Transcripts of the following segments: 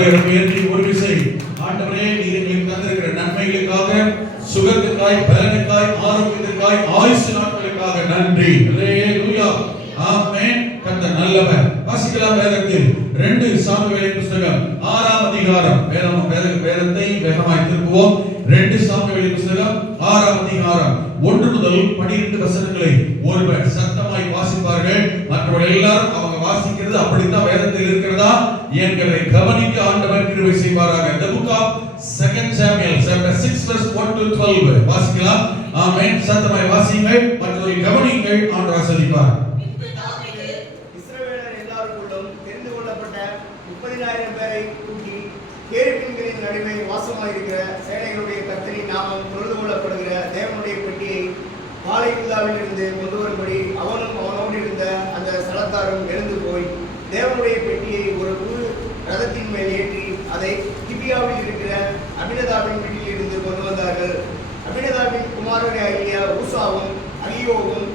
உயர்த்தி ஒரு விசை ஆண்டவரே நீர் எங்களுக்கு தந்திருக்கிற நன்மைகளுக்காக, சுகத்துக்காய், பலனுக்காய், ஆரோக்கியத்துக்காய், ஆயுசு நாட்களுக்காக நன்றி. அல்லேலூயா, ஆமென். கர்த்தர் நல்லவர். வாசிக்கலாம் வேதத்தில் 2 சாமுவேலின் புத்தகம் 6ஆம் அதிகாரம். வேதத்தை வேகமாய் திருப்புவோம். 2 சாமுவேலின் புத்தகம் 6ஆம் அதிகாரம் 1 முதல் 12 வசனங்களை ஒருவர் சத்தமாய் வாசிப்பார்கள். மற்றவர்கள் எல்லாரும் அவங்க வாசிக்கிறது அப்படித்தான் வேதத்தில் இருக்கிறதா என்கிறதை கவனிக்க ஆண்டவர் கிருபை செய்வாராக. The book of 2 Samuel chapter 6 verse 1 to 12 வாசிக்கலாம். ஆமென். சத்தமாய் வாசியுங்கள், மற்றவர்கள் கவனியுங்கள். ஆண்டவர் ஆசீர்வதிப்பார். இஸ்ரவேலர் எல்லாருக்குள்ளும் தெரிந்து கொள்ளப்பட்ட 30,000 பேரை கூட்டி கேருபீன்களின் நடுவே வாசமாயிருக்கிற சேனைகளுடைய கர்த்தரின் நாமம் தொழுது கொள்ளப்படுகிற தேவனுடைய பெட்டியை பாலைகுதாவிலிருந்து கொண்டு வரும்படி அவனும் அவனோடு இருந்த அந்த ஸ்தலத்தாரும் எழுந்து போய் தேவனுடைய பெட்டியை ஒரு புது ரதத்தின் மேல் ஏற்றி அதை கிபியாவில் இருக்கிற அபினதாபின் வீட்டில் இருந்து கொண்டு வந்தார்கள். அபினதாபின் குமாரராகிய ஊசாவும் அகியோவும்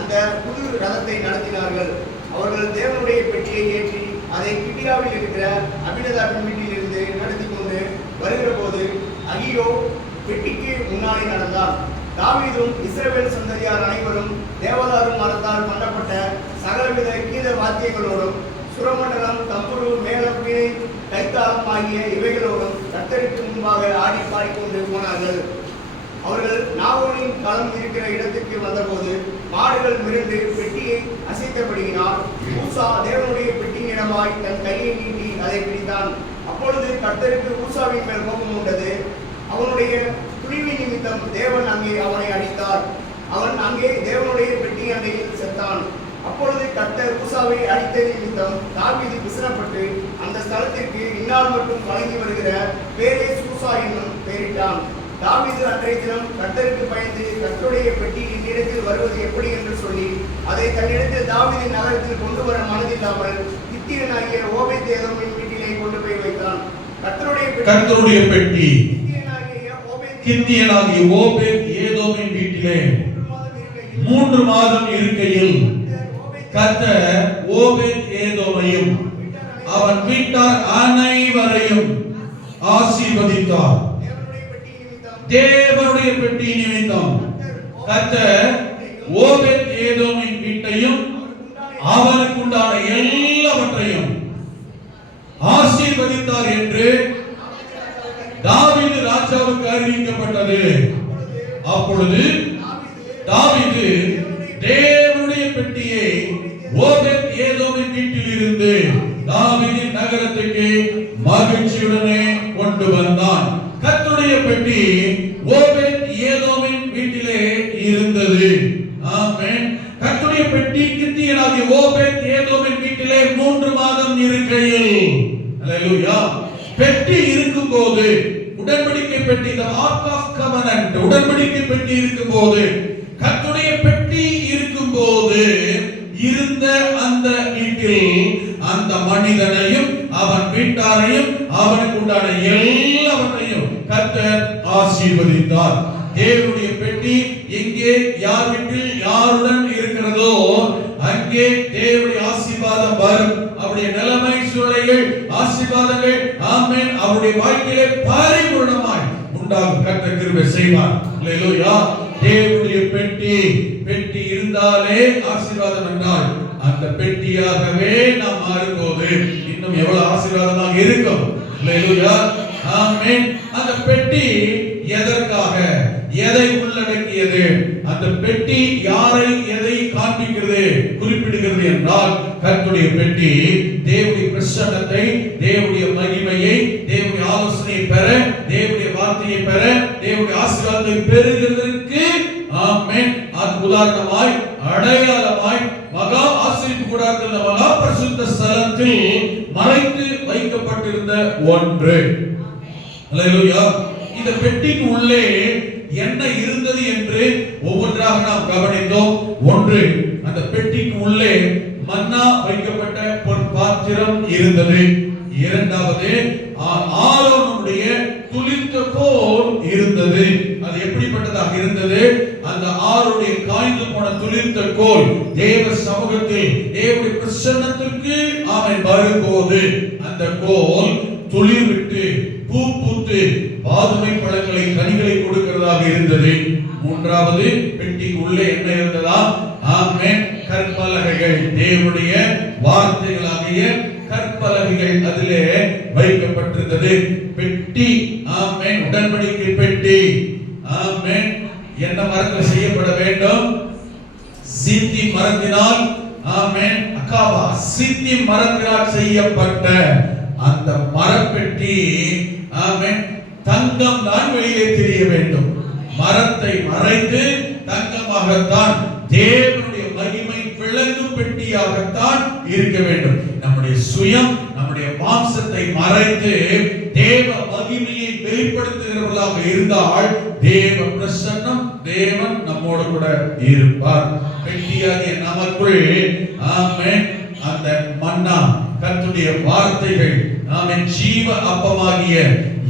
அந்த புது ரதத்தை நடத்தினார்கள். அவர்கள் தேவனுடைய பெட்டியை ஏற்றி அதை கிபியாவில் இருக்கிற அபினதாபின் வீட்டில் இருந்து நடத்தி கொண்டு வருகிற போது அகியோ பெட்டிக்கு முன்னாலே நடந்தான். தாவீதும் இஸ்ரவேல் சந்ததியார் அனைவரும் தேவதாரும் மரத்தால் பண்ணப்பட்ட சகலவித கீத வாத்தியங்களோடும் சுரமண்டலம், தம்புரு, மேளம், வீணை, கைத்தாளம் ஆகிய இவைகளோடும் கர்த்தருக்கு முன்பாக ஆடி பாடிக்கொண்டு போனார்கள். அவர்கள் நாகோனின் களம் இருக்கிற இடத்துக்கு வந்தபோது மாடுகள் மிரண்டு பெட்டியை அசைத்தபடியினால் ஊசா தேவனுடைய பெட்டியின் இடமாய் தன் கையை நீட்டி அதை பிடித்தான். அப்பொழுது கர்த்தருக்கு ஊசாவின் மேல் கோபம் உண்டது. அவனுடைய துணிவி நிமித்தம் தேவன் அங்கே அவனை அடித்தார். அவன் அங்கே தேவனுடைய பெட்டி அண்டையில் செத்தான். அப்பொழுது கர்த்தர் ஊசாவை அடித்த நிமித்தம் தாவீது விசனப்பட்டு அந்த ஸ்தலத்திற்கு இந்நாள் மட்டும் வழங்கி வருகிற பேரே சூசா என்னும் பெயரிட்டான். தாவீது அன்றைய தினம் கர்த்தருக்கு பயந்து கர்த்தருடைய பெட்டி இந்நிடத்தில் வருவது எப்படி என்று சொல்லி அதை தன்னிடத்தில் தாவீதின் நகரத்தில் கொண்டு வர மனதில்லாமல் கித்தியனாகிய ஓபேத்-ஏதோமின் வீட்டிலே கொண்டு போய் வைத்தான். கர்த்தருடைய பெட்டி கித்தியனாகிய ஓபேத்-ஏதோமின் வீட்டிலே 3 மாதம் இருக்கையில் கர்த்தர் ஓபேத்-ஏதோமையும் அவன் வீட்டார் அனைவரையும் ஆசீர்வதித்தார். தேவனுடைய பெட்டி நிமித்தம் கர்த்தர் ஓபேத்-ஏதோமின் வீட்டையும் அவனுக்கு உண்டான எல்லாவற்றையும் ஆசீர்வதித்தார் என்று தாவீது ராஜாவுக்கு அறிவிக்கப்பட்டது. அப்பொழுது தாவீது தேவனுடைய பெட்டியை ஓபேத்-ஏதோமின் வீட்டில் இருந்து தாவீதின் நகரத்துக்கு மகிழ்ச்சியுடனே கொண்டு வந்தான். கர்த்தருடைய பெட்டி ஓபேத்-ஏதோமின் வீட்டிலே இருந்தது. ஆமென். கர்த்தருடைய பெட்டி கித்தியனாகிய ஓபேத்-ஏதோமின் வீட்டிலே 3 மாதம் இருக்கையில், அல்லேலூயா, பெட்டி இருக்கும்போது, உடன்படிக்கை பெட்டி, the ark of covenant, உடன்படிக்கை பெட்டி இருக்கும்போது, கர்த்தருடைய பெட்டி இருக்கும்போது இருந்த அந்த வீட்டில் அந்த மனிதனையும் அவன் வீட்டாரையும் அவனுக்கு உண்டான எல்லாவற்றையும் கர்த்தர் ஆசீர்வதித்தார். தேவனுடைய பெட்டி எங்கே யார் வீட்டில் யாருடன் இருக்கிறதோ அங்கே தேவனுடைய ஆசீர்வாதம் வரும். அவருடைய நிலைமை, சூழ்நிலைகள், ஆசீர்வாதங்கள், ஆமென், அவருடைய வாழ்க்கையிலே பரிபூர்ணமாய் உண்டாகும். கர்த்தர் கிருபை செய்வார். அல்லேலூயா. தேவனுடைய பெட்டி இருந்தாலே ஆசீர்வாதம் என்றால் அந்த பெட்டியாகவே நாம் மாறும்போது இன்னும் எவ்வளவு ஆசீர்வாதமாக இருக்கும். அல்லேலூயா, ஆமென். அந்த பெட்டி எதற்காக, எதை உள்ளடக்கியது? அந்த பெட்டி யாரை, எதை காண்பிக்கிறது, குறிப்பிடுகிறது என்றால் கர்த்தருடைய பெட்டி தேவனுடைய பிரசன்னத்தை, தேவனுடைய மகிமையை, தேவனுடைய ஆலோசனையை பெற, தேவனுடைய வார்த்தையை பெற, தேவனுடைய ஆசீர்வாதத்தை பெறுகிறதற்கு, ஆமென், அது உதாரணமாய், அடையாளமாய் மகா ஆசீர்வாத கூடாரத்தில், மகா பரிசுத்த ஸ்தலத்தில் மறைத்து வைக்கப்பட்டிருந்த ஒன்று. அல்லேலூயா. இந்த பெட்டிக்கு உள்ளே என்ன இருந்தது என்று ஒவ்வொன்றாக நாம் கவனித்தோம். ஒன்று, அந்த பெட்டிக்கு உள்ளே மன்னா வைக்கப்பட்ட பொற்பாத்திரம் இருந்தது. இரண்டாவது, ஆரோனுடைய துளிர்த்த கோல் இருந்தது. அது எப்படிப்பட்டதாக இருந்தது? அந்த ஆறுடைய காய்ந்து போன துளிர்த்த கோல் தேவ சமூகத்தில் தேவனுடைய பிரசன்னத்திற்கு அவன் வரும்போது அந்த கோல் துளிர் விட்டு பூ பூத்து பாதுமை பழங்களை கனிகளை கொடுக்கிறதாக இருந்தது. மூன்றாவது பெட்டிக்கு உள்ளே என்ன இருந்ததா? ஆமென், கற்பலகைகள், தேவனுடைய வார்த்தைகளாகிய கற்பலகைகள் அதிலே வைக்கப்பட்டிருந்தது. பெட்டி, ஆமென், உடன்படிக்கை பெட்டி. ஆமென். என்ன மரத்தில் செய்யப்பட வேண்டும்? சீத்தி மரத்தினால், ஆமென், அகாவா சீத்தி மரத்தினால் செய்யப்பட்ட அந்த மரப்பெட்டி, ஆமென், தங்கம் தான் வெளியே தெரிய வேண்டும். மரத்தை மறைத்து தங்கமாகத்தான், தேவனுடைய மகிமை விளங்கும் பெட்டியாகத்தான் இருக்க வேண்டும். நம்முடைய சுயம், நம்முடைய மாம்சத்தை மறைத்து தேவ மகிமையை வெளிப்படுத்துகிறவர்களாக இருந்தால் தேவ பிரசன்னம், தேவன் நம்மோடு கூட இருப்பார். பெட்டியாகிய நமக்குள், ஆமென், அந்த மன்னா கர்த்தருடைய வார்த்தைகள், ஆமென், ஜீவ அப்பமாகிய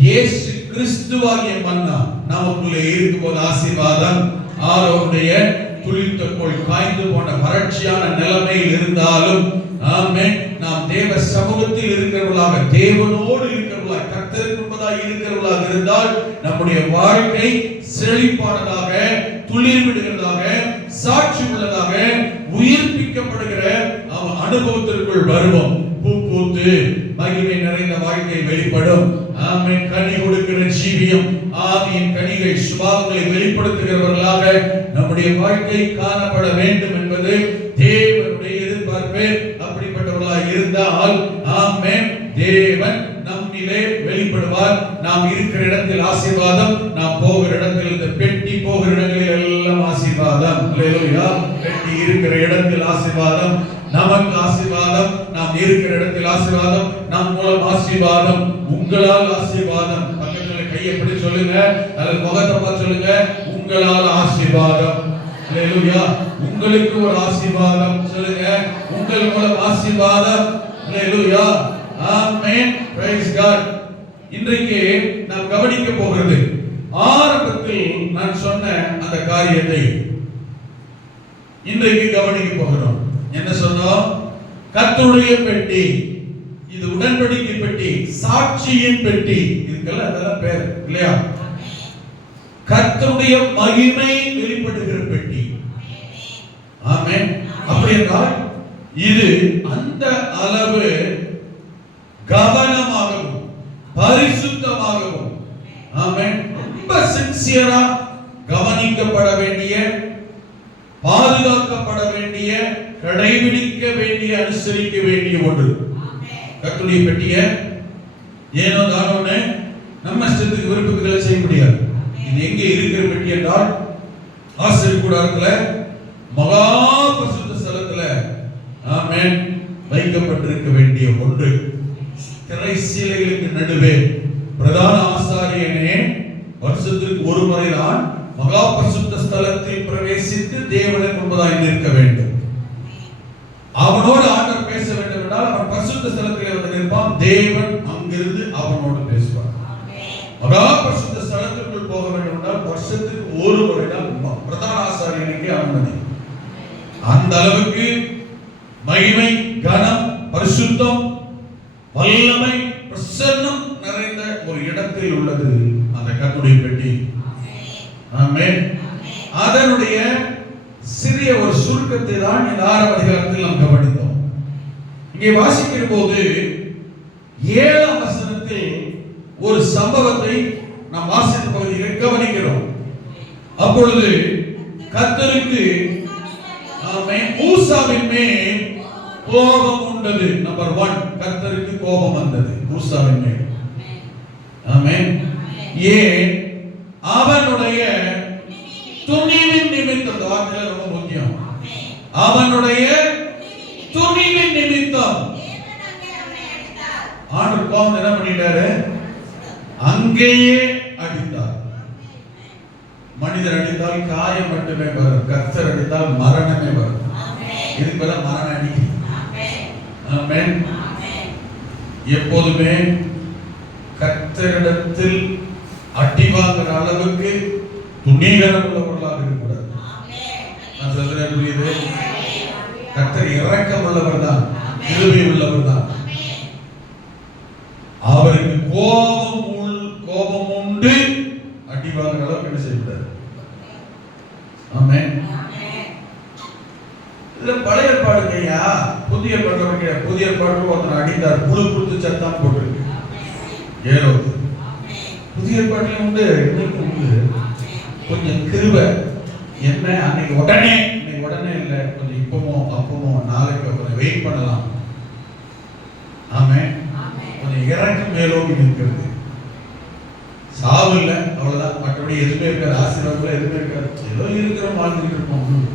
இயேசு கிறிஸ்துவாகிய மன்னா நமக்குள்ளே இருக்கும்போது ஆசீர்வாதம். ஆரோனுடைய துளிர்த்த கோல் காய்ந்து போன வறட்சியான நிலைமையில் இருந்தாலும், ஆமென், நாம் தேவ சமூகத்தில் இருக்கிறவர்களாக, தேவனோடு இருக்கிறவர்களாக, கர்த்தருக்கு முன்பதாக இருக்கிறவர்களாக இருந்தால் நம்முடைய வாழ்க்கை செழிப்பானதாக, துளிர் விடுகிறதாக, சாட்சி உள்ளதாக, உயிர்ப்பிக்கப்படுகிற அனுபவத்திற்குள் வருவோம். பூ பூத்து மகிமை நிறைந்த வாழ்க்கை வெளிப்படும். ஆமென். கனி கொடுக்கிற ஜீவியம், ஆவியின் கனிகள், சுபாவங்களை வெளிப்படுத்துகிறவர்களாக நம்முடைய வாழ்க்கை காணப்பட வேண்டும் என்பது தேவனுடைய எதிர்பார்ப்பு. அப்படிப்பட்டவர்களாக இருந்தால், ஆமென், தேவன் நம்மிலே வெளிப்படுவார். நாம் இருக்கிற இடத்தில் ஆசீர்வாதம், நாம் போகிற இடத்தில், இந்த பெட்டி போகிற இடங்களில் எல்லாம் ஆசீர்வாதம். அல்லேலூயா. பெட்டி இருக்கிற இடத்தில் ஆசீர்வாதம், நமக்கு ஆசீர்வாதம், நாம் இருக்கிற இடத்தில் ஆசீர்வாதம், நம் மூலம் ஆசீர்வாதம், உங்களால் ஆசீர்வாதம். பக்கத்துல கையை பிடி சொல்லுங்க, அல்லது முகத்தை பார்த்து சொல்லுங்க, உங்களால் ஆசீர்வாதம். அல்லேலூயா. உங்களுக்கு ஒரு ஆசீர்வாதம் சொல்லுங்க, உங்கள் மூலம் ஆசீர்வாதம். அல்லேலூயா. ஆமென். Praise God. இன்றைக்கு நாம் கவனிக்க போகிறது, ஆரம்பத்தில் நான் சொன்ன அந்த காரியத்தை இன்றைக்கு கவனிக்க போகிறோம். என்ன சொன்னோம்? கர்த்தருடைய பெட்டி, இது உடன்படிக்கை பெட்டி, சாட்சியின் பெட்டி, இதுக்கெல்லாம் அதெல்லாம் பேர் இல்லையா? கர்த்தருடைய மகிமை வெளிப்படுகிற பெட்டி. ஆமென். அப்படி என்றால் இது அந்த அளவு கவனமாகவும் பரிசுத்தமாகவும், ஆமென், ரொம்ப சின்சியரா கவனிக்கப்பட வேண்டிய, பாதுகாக்கப்பட வேண்டிய, கடைபிடிக்க வேண்டிய, அனுசரிக்க வேண்டிய ஒன்று. கர்த்தருடைய பெட்டிய ஏனோ தானோன்னு நம்ம இஷ்டத்துக்கு விருப்பங்களை செய்ய முடியாது. இது எங்கே இருக்கிற பெட்டி என்றால் ஆசீர்வாத கூடாரத்துல, மகா பரிசுத்த ஸ்தலத்துல, ஆமென், வைக்கப்பட்டிருக்க வேண்டிய ஒன்று. திரை சீலைகளுக்கு நடுவே பிரதான ஆசாரியனே வருஷத்திற்கு ஒரு முறைதான் மகா பரிசுத்த ஸ்தலத்தில் பிரவேசித்து தேவனுக்கு முன்பதாக நிற்க வேண்டும். அவனோடு ஆண்டவர் பேச வேண்டும் என்றால் அவன் பரிசுத்த ஸ்தலத்திலே வந்து நிற்பான். தேவன் அங்கிருந்து அவனோடு பேசுவார். மகா பரிசுத்த ஸ்தலத்திற்குள் போக வேண்டும் என்றால் வருஷத்துக்கு ஒரு முறைதான் பிரதான ஆசாரியனுக்கு அனுமதி. அந்த அளவுக்கு மகிமை, கனம், பரிசுத்தம், வல்லமை, பிரசன்னம் நிறைந்த ஒரு இடத்தில் உள்ளது அந்த கர்த்தருடைய பெட்டி. ஆமென். அதனுடைய சிறிய ஒரு சுருக்கத்தை தான் இந்த 6ஆம் அதிகாரத்தில் நாம் கவனித்தோம். இங்கே வாசிக்கிற போது 7ஆம் வசனத்தில் ஒரு சம்பவத்தை நாம் வாசித்த பகுதியில் கவனிக்கிறோம். அப்பொழுது கர்த்தருக்கு, ஆமென், மூசாவின் மேல் கோபம் உண்டது. நம்பர் 1, கர்த்தருக்கு கோபம் வந்தது மூசாவின் மேல். ஆமென். ஏன்? அவனுடைய துணிவின் நிமித்தம். வார்த்தை ரொம்ப முக்கியம். அவனுடைய துணிவின் நிமித்தம் ஆண்டவர் கோபம் என்ன பண்ணிட்டாரு? அங்கேயே அடித்தார். மனிதர் அடித்தால் காயம் மட்டுமே வரும், கர்த்தர் அடித்தால் மரணமே வரும். இதுக்கு மேல மரணம் அடிக்க. ஆமென். எப்போதுமே கர்த்தரிடத்தில் அடி வாங்குற அளவுக்கு துணிகரம் உள்ளவர்களாக இருக்கக்கூடாது. சொல்லுங்க புரியுது? கர்த்தர் இரக்கம் உள்ளவர் தான், கிருபை உள்ளவர் தான். அவருக்கு கோபம் உண்டு, அடி வாங்குற அளவுக்கு என்ன செய்யக்கூடாது. ஆமென். இதுல பழைய ஏற்பாடுங்கய்யா, புதிய ஏற்பாடு. புதிய ஏற்பாடு ஒருத்தர் அடித்தார், புழு கொடுத்து சத்தான் போட்டிருக்கு ஏரோது. புதிய ஏற்பாடுல உண்டு, இன்னைக்கு உண்டு. கொஞ்சம் கிருபை என்ன, அன்னைக்கு உடனே இல்லை, கொஞ்சம் இப்பமோ அப்பமோ நாளைக்கு கொஞ்சம் வெயிட் பண்ணலாம். ஆமென். கொஞ்சம் இறக்கம் மேலோங்கி நிற்கிறது. சாவு இல்லை, அவ்வளவுதான். மற்றபடி எதுவுமே இருக்காது, ஆசீர்வாதம் எதுவுமே இருக்காது. ஏதோ இருக்கிறோம், வாழ்ந்துட்டு இருப்போம்.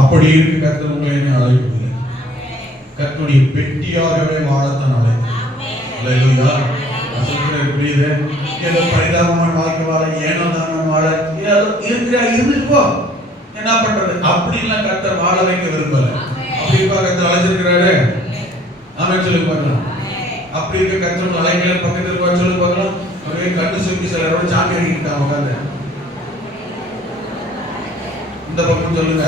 அப்படி இருக்கு. கர்த்தர் உங்களை அழைக்கவில்லை, கர்த்தருடைய பெட்டியாகவே வாழத்தான் அழைத்தார். புரியுது? ஏதோ பரிதாபமான வாழ்க்கை வாழ, ஏனோ தானோ வாழ, இருந்துப்போ என்ன பண்றது அப்படின்லாம் கர்த்தர் வாழ வைக்க விரும்பல. அப்படி கர்த்தர் அழைச்சிருக்கிறாரு. ஆமென் சொல்லி பார்க்கலாம். அப்படி இருக்க கர்த்தர் அழைக்கல, பக்கத்துல இருக்க சொல்லி பார்க்கலாம். ஒரே கண்ணு சுத்தி சிலரோட சாமி அடிக்கிட்டாங்க உட்காந்து. இந்த பக்கம் சொல்லுங்க,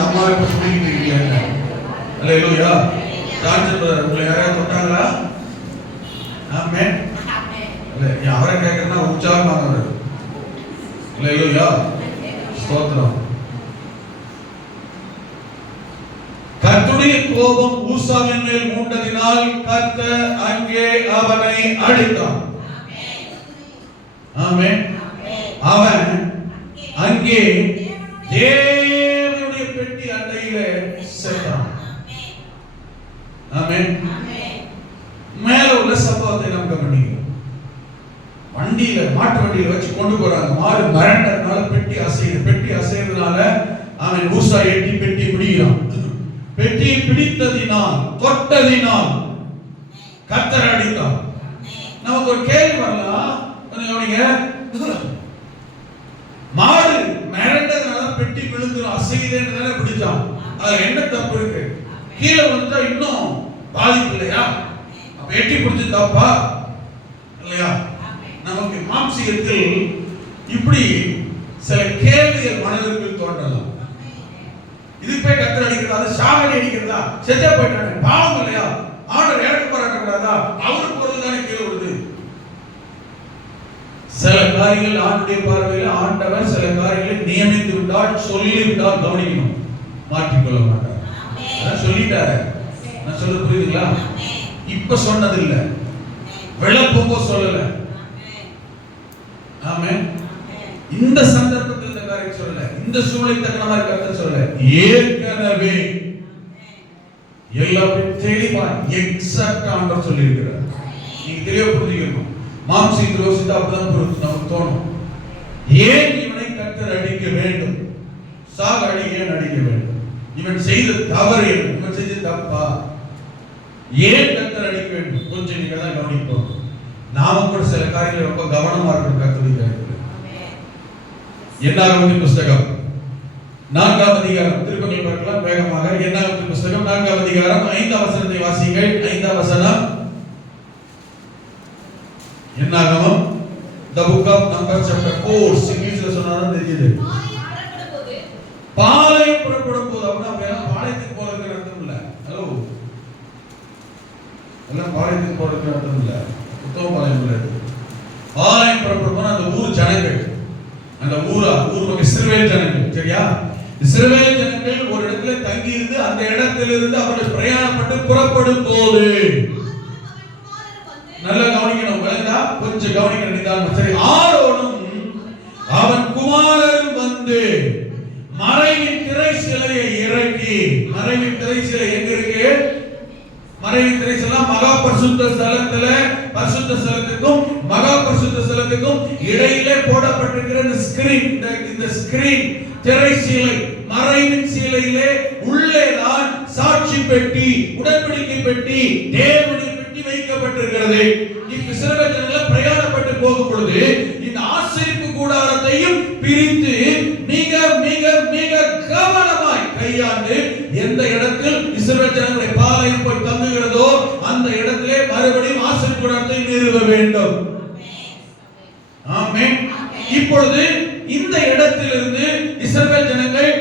நம்ம இப்ப சொல்லிட்டு இருக்கீங்க. அல்லேலூயா. ராஜபுரம் உங்களை யாராவது தொட்டாங்களா? ஆமென். அவரை கேட்கறதுனா உற்சாகமானவர். அல்லேலூயா. ஸ்தோத்திரம். கர்த்தருடைய கோபம் ஊசாவின் மேல் மூண்டதினால் கர்த்தர் அங்கே அவனை அடித்தான். ஆமென். அவன் அங்கே தேவனுடைய பெட்டி அண்டையிலே செத்தான். ஆமென். மேல உள்ள சம்பவத்தை நாம் கவனிக்கிறோம். வண்டியில, மாட்டு வண்டியில வச்சு கொண்டு போறாங்க. மாடு மிரண்டதுனால பெட்டி அசையுது. பெட்டி அசைறதுனால அவன் ஊசா எட்டி பெட்டி பிடிக்கிறான். பெட்டியை பிடித்ததினால், தொட்டதினால் கர்த்தர் அடித்தான். நமக்கு ஒரு கேள்வி வரலாம், மாடு மிரண்டதுனால பெட்டி விழுந்துரும், அசையுதுன்றதால பிடிச்சான். அது என்ன தப்பு இருக்கு? கீழே விழுந்தா இன்னும் பாதிப்பு இல்லையா? அப்ப எட்டி பிடிச்சு தப்பா இல்லையா? நமக்கு மாம்சீகத்தில் இப்படி சில கேள்விகள் மனதிற்குள் தோன்றலாம். இது போய் கர்த்தர் அடிக்கிறதா, அது சாகடி அடிக்கிறதா, செத்தே போயிட்டானே, பாவம் இல்லையா? ஆண்டவர் இறக்க பாராட்டக்கூடாதா? அவருக்கு பொருள் தானே கீழே விடுது. சில காரியங்கள் ஆண்டுடைய பார்வையில் ஆண்டவர் சில காரியங்களை நியமித்து விட்டால், சொல்லி விட்டால் கவனிக்கணும், மாற்றிக்கொள்ள மாட்டார். அதான் சொல்லிட்டாரு. நான் சொல்ல புரியுதுங்களா? இப்ப சொன்னது இல்ல, விளப்போ சொல்லல. ஆமென். இந்த சந்தர்ப்பத்தில் இந்த காரியம் சொல்லல, இந்த சூழலை தக்க மாதிரி கர்த்தர் சொல்லல. ஏற்கனவே எல்லாத்தையும் தெளிவா எக்ஸாக்ட் ஆண்டவர் சொல்லி இருக்கிறார். நீங்க தெளிவா புரிஞ்சுக்கணும். மாம்சீகத்தில் யோசித்தா அப்படிதான் நமக்கு தோணும். ஏன் இவனை கர்த்தர் அடிக்க வேண்டும்? சாக ஏன் அடிக்க வேண்டும்? இவன் செய்த தவறு என்ன? இவன் செஞ்ச தப்பா? ஏன் கர்த்தர் அடிக்க வேண்டும்? கொஞ்சம் நீங்க தான் கவனிப்போம். நாம கூட சில காரியங்கள் ரொம்ப கவனமா இருக்கணும். கர்த்தருடைய என்னாகமத்தின் புஸ்தகம் 4ஆம் அதிகாரம், திருப்பங்கள் பார்க்கலாம் வேகமாக. என்னாகமத்தின் புஸ்தகம் 4ஆம் அதிகாரம் 5ஆம் வசனத்தை வாசிங்கள். 5ஆம் வசனம். என்னாகமம் the book of Numbers chapter 4. இங்கிலீஷ்ல சொன்னாலும் தெரியுது. பாளையம் புறப்படும் போது, அப்படின்னா பாளையத்துக்கு போறதுக்கு அர்த்தம் இல்ல. ஹலோ, எல்லாம் பாளையத்துக்கு போறதுக்கு அர்த்தம் இல்ல. பாளையம் இல்ல. பாளையம் புறப்படும் போது அந்த ஊர் ஜனங்கள், அந்த ஊர் இஸ்ரவேல் ஜனங்கள், சரியா? இஸ்ரவேல் ஜனங்கள் ஒரு இடத்துல தங்கி இருந்து அந்த இடத்திலிருந்து அவர்கள் பிரயாணப்பட்டு புறப்படும் போது, நல்லா கவனிக்கணும், விளங்குதா? கொஞ்சம் கவனிக்கணும் நிதானம். சரி, ஆரோனும் அவன் குமாரரும் வந்து மறைவின் திரை சிலையை இறக்கி, மறைவின் திரை சிலை எங்க இருக்கு? மறைவின் திரை சிலை மகா பரிசுத்த ஸ்தலத்துல, பரிசுத்த ஸ்தலத்துக்கும் மகா பரிசுத்த ஸ்தலத்துக்கும் இடையிலே போடப்பட்டிருக்கிற இந்த ஸ்கிரீன் திரை சிலை, மறைவின் சிலையிலே உள்ளேதான் சாட்சி பெட்டி, உடன்படிக்கை பெட்டி, தேவனுடைய பெட்டி வைக்கப்பட்டிருக்கிறது. இஸ்ரவேல் ஜனங்கள் பிரயாணப்பட்டு போகும் பொழுது இந்த ஆசரிப்பு கூடாரத்தையும் பிரித்து மிக மிக மிக கவனமாய் கையாண்டு எந்த இடத்தில் இஸ்ரவேல் ஜனங்களை பாளையம் போய் தங்குகிறதோ அந்த இடத்திலே மறுபடியும் ஆசரிப்பு கூடாரத்தை நிறுவ வேண்டும். ஆமென். இப்பொழுது இந்த இடத்திலிருந்து இஸ்ரவேல் ஜனங்கள்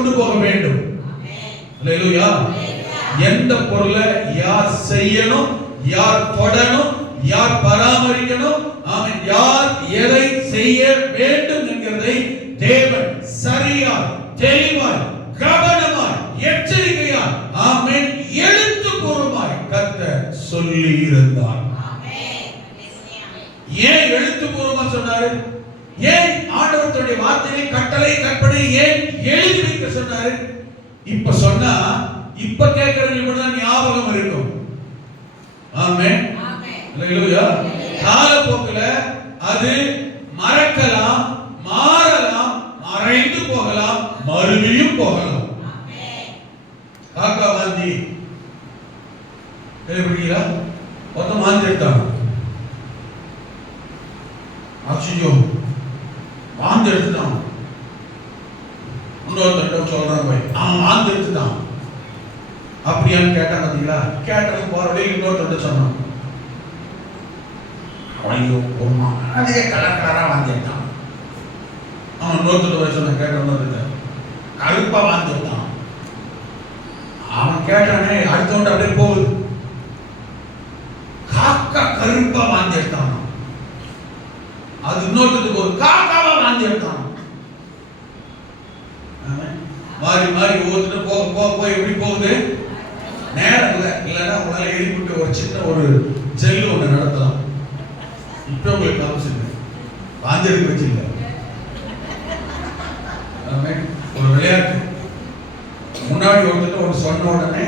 கொண்டு போக வேண்டும். அல்லேலூயா. எந்த பொருளை யார் செய்யணும், யார் தொடணும், யார் பராமரிக்கணும், ஆமென், யார் எதை செய்ய வேண்டும் என்கிறதை தேவன் சரியாய், தெளிவாய், கவனமாய், எச்சரிக்கையாய், ஆமென், எழுத்துப்பூர்வமாய் கர்த்தர் சொல்லி இருந்தார். ஏன் எழுத்துப்பூர்வமா சொன்னாரு? ஏன் ஆண்டவருடைய வார்த்தையை, கட்டளை, கற்பனை ஏன் எழுதி வைக்க சொன்னாரு? இப்ப சொன்னா இப்ப கேட்கறவங்களுக்கு தான் ஞாபகம் இருக்கும். ஆமென். அல்லேலூயா. காலப்போக்குல அது மறக்கலாம், மாறலாம், மறைந்து போகலாம், மறுபடியும் போகலாம். காக்கா வாந்தி கேள்விப்பட்டீங்களா? மொத்தம் வாந்தி எடுத்தாங்க. ஆக்சிஜோ வாந்தி எடுத்துட்டான். இன்னொருத்தர் சொல்றாங்க, போய் அவன் வாந்தி எடுத்துட்டான் அப்படியான்னு கேட்டாங்க. பார்த்தீங்களா? கேட்டது போற வழியில் இன்னொருத்தர் சொன்னான், ஐயோ அதே கலர் கலரா வாந்தி எடுத்தான். அவன் இன்னொருத்தர் சொன்ன கேட்ட கருப்பா வாந்தி எடுத்தான். அவன் கேட்டானே அடுத்தவன் அப்படியே போகுது, காக்கா கருப்பா வாந்தி எடுத்தான். அது இன்னொருத்தருக்கு ஒரு காக்காவா வாந்தி எடுத்தான். மாறி மாறி ஒவ்வொருத்தரும் போக போக போய் எப்படி போகுது? நேரம் இல்லை. இல்லைன்னா உங்களால எழுப்பிட்டு ஒரு சின்ன ஒரு ஜெல்லு ஒன்று நடத்தலாம். இப்ப உங்களுக்கு காமிச்சுங்க, வாந்தி எடுக்க வச்சிருக்க ஒரு விளையாட்டு. முன்னாடி ஒருத்தர் ஒரு சொன்ன உடனே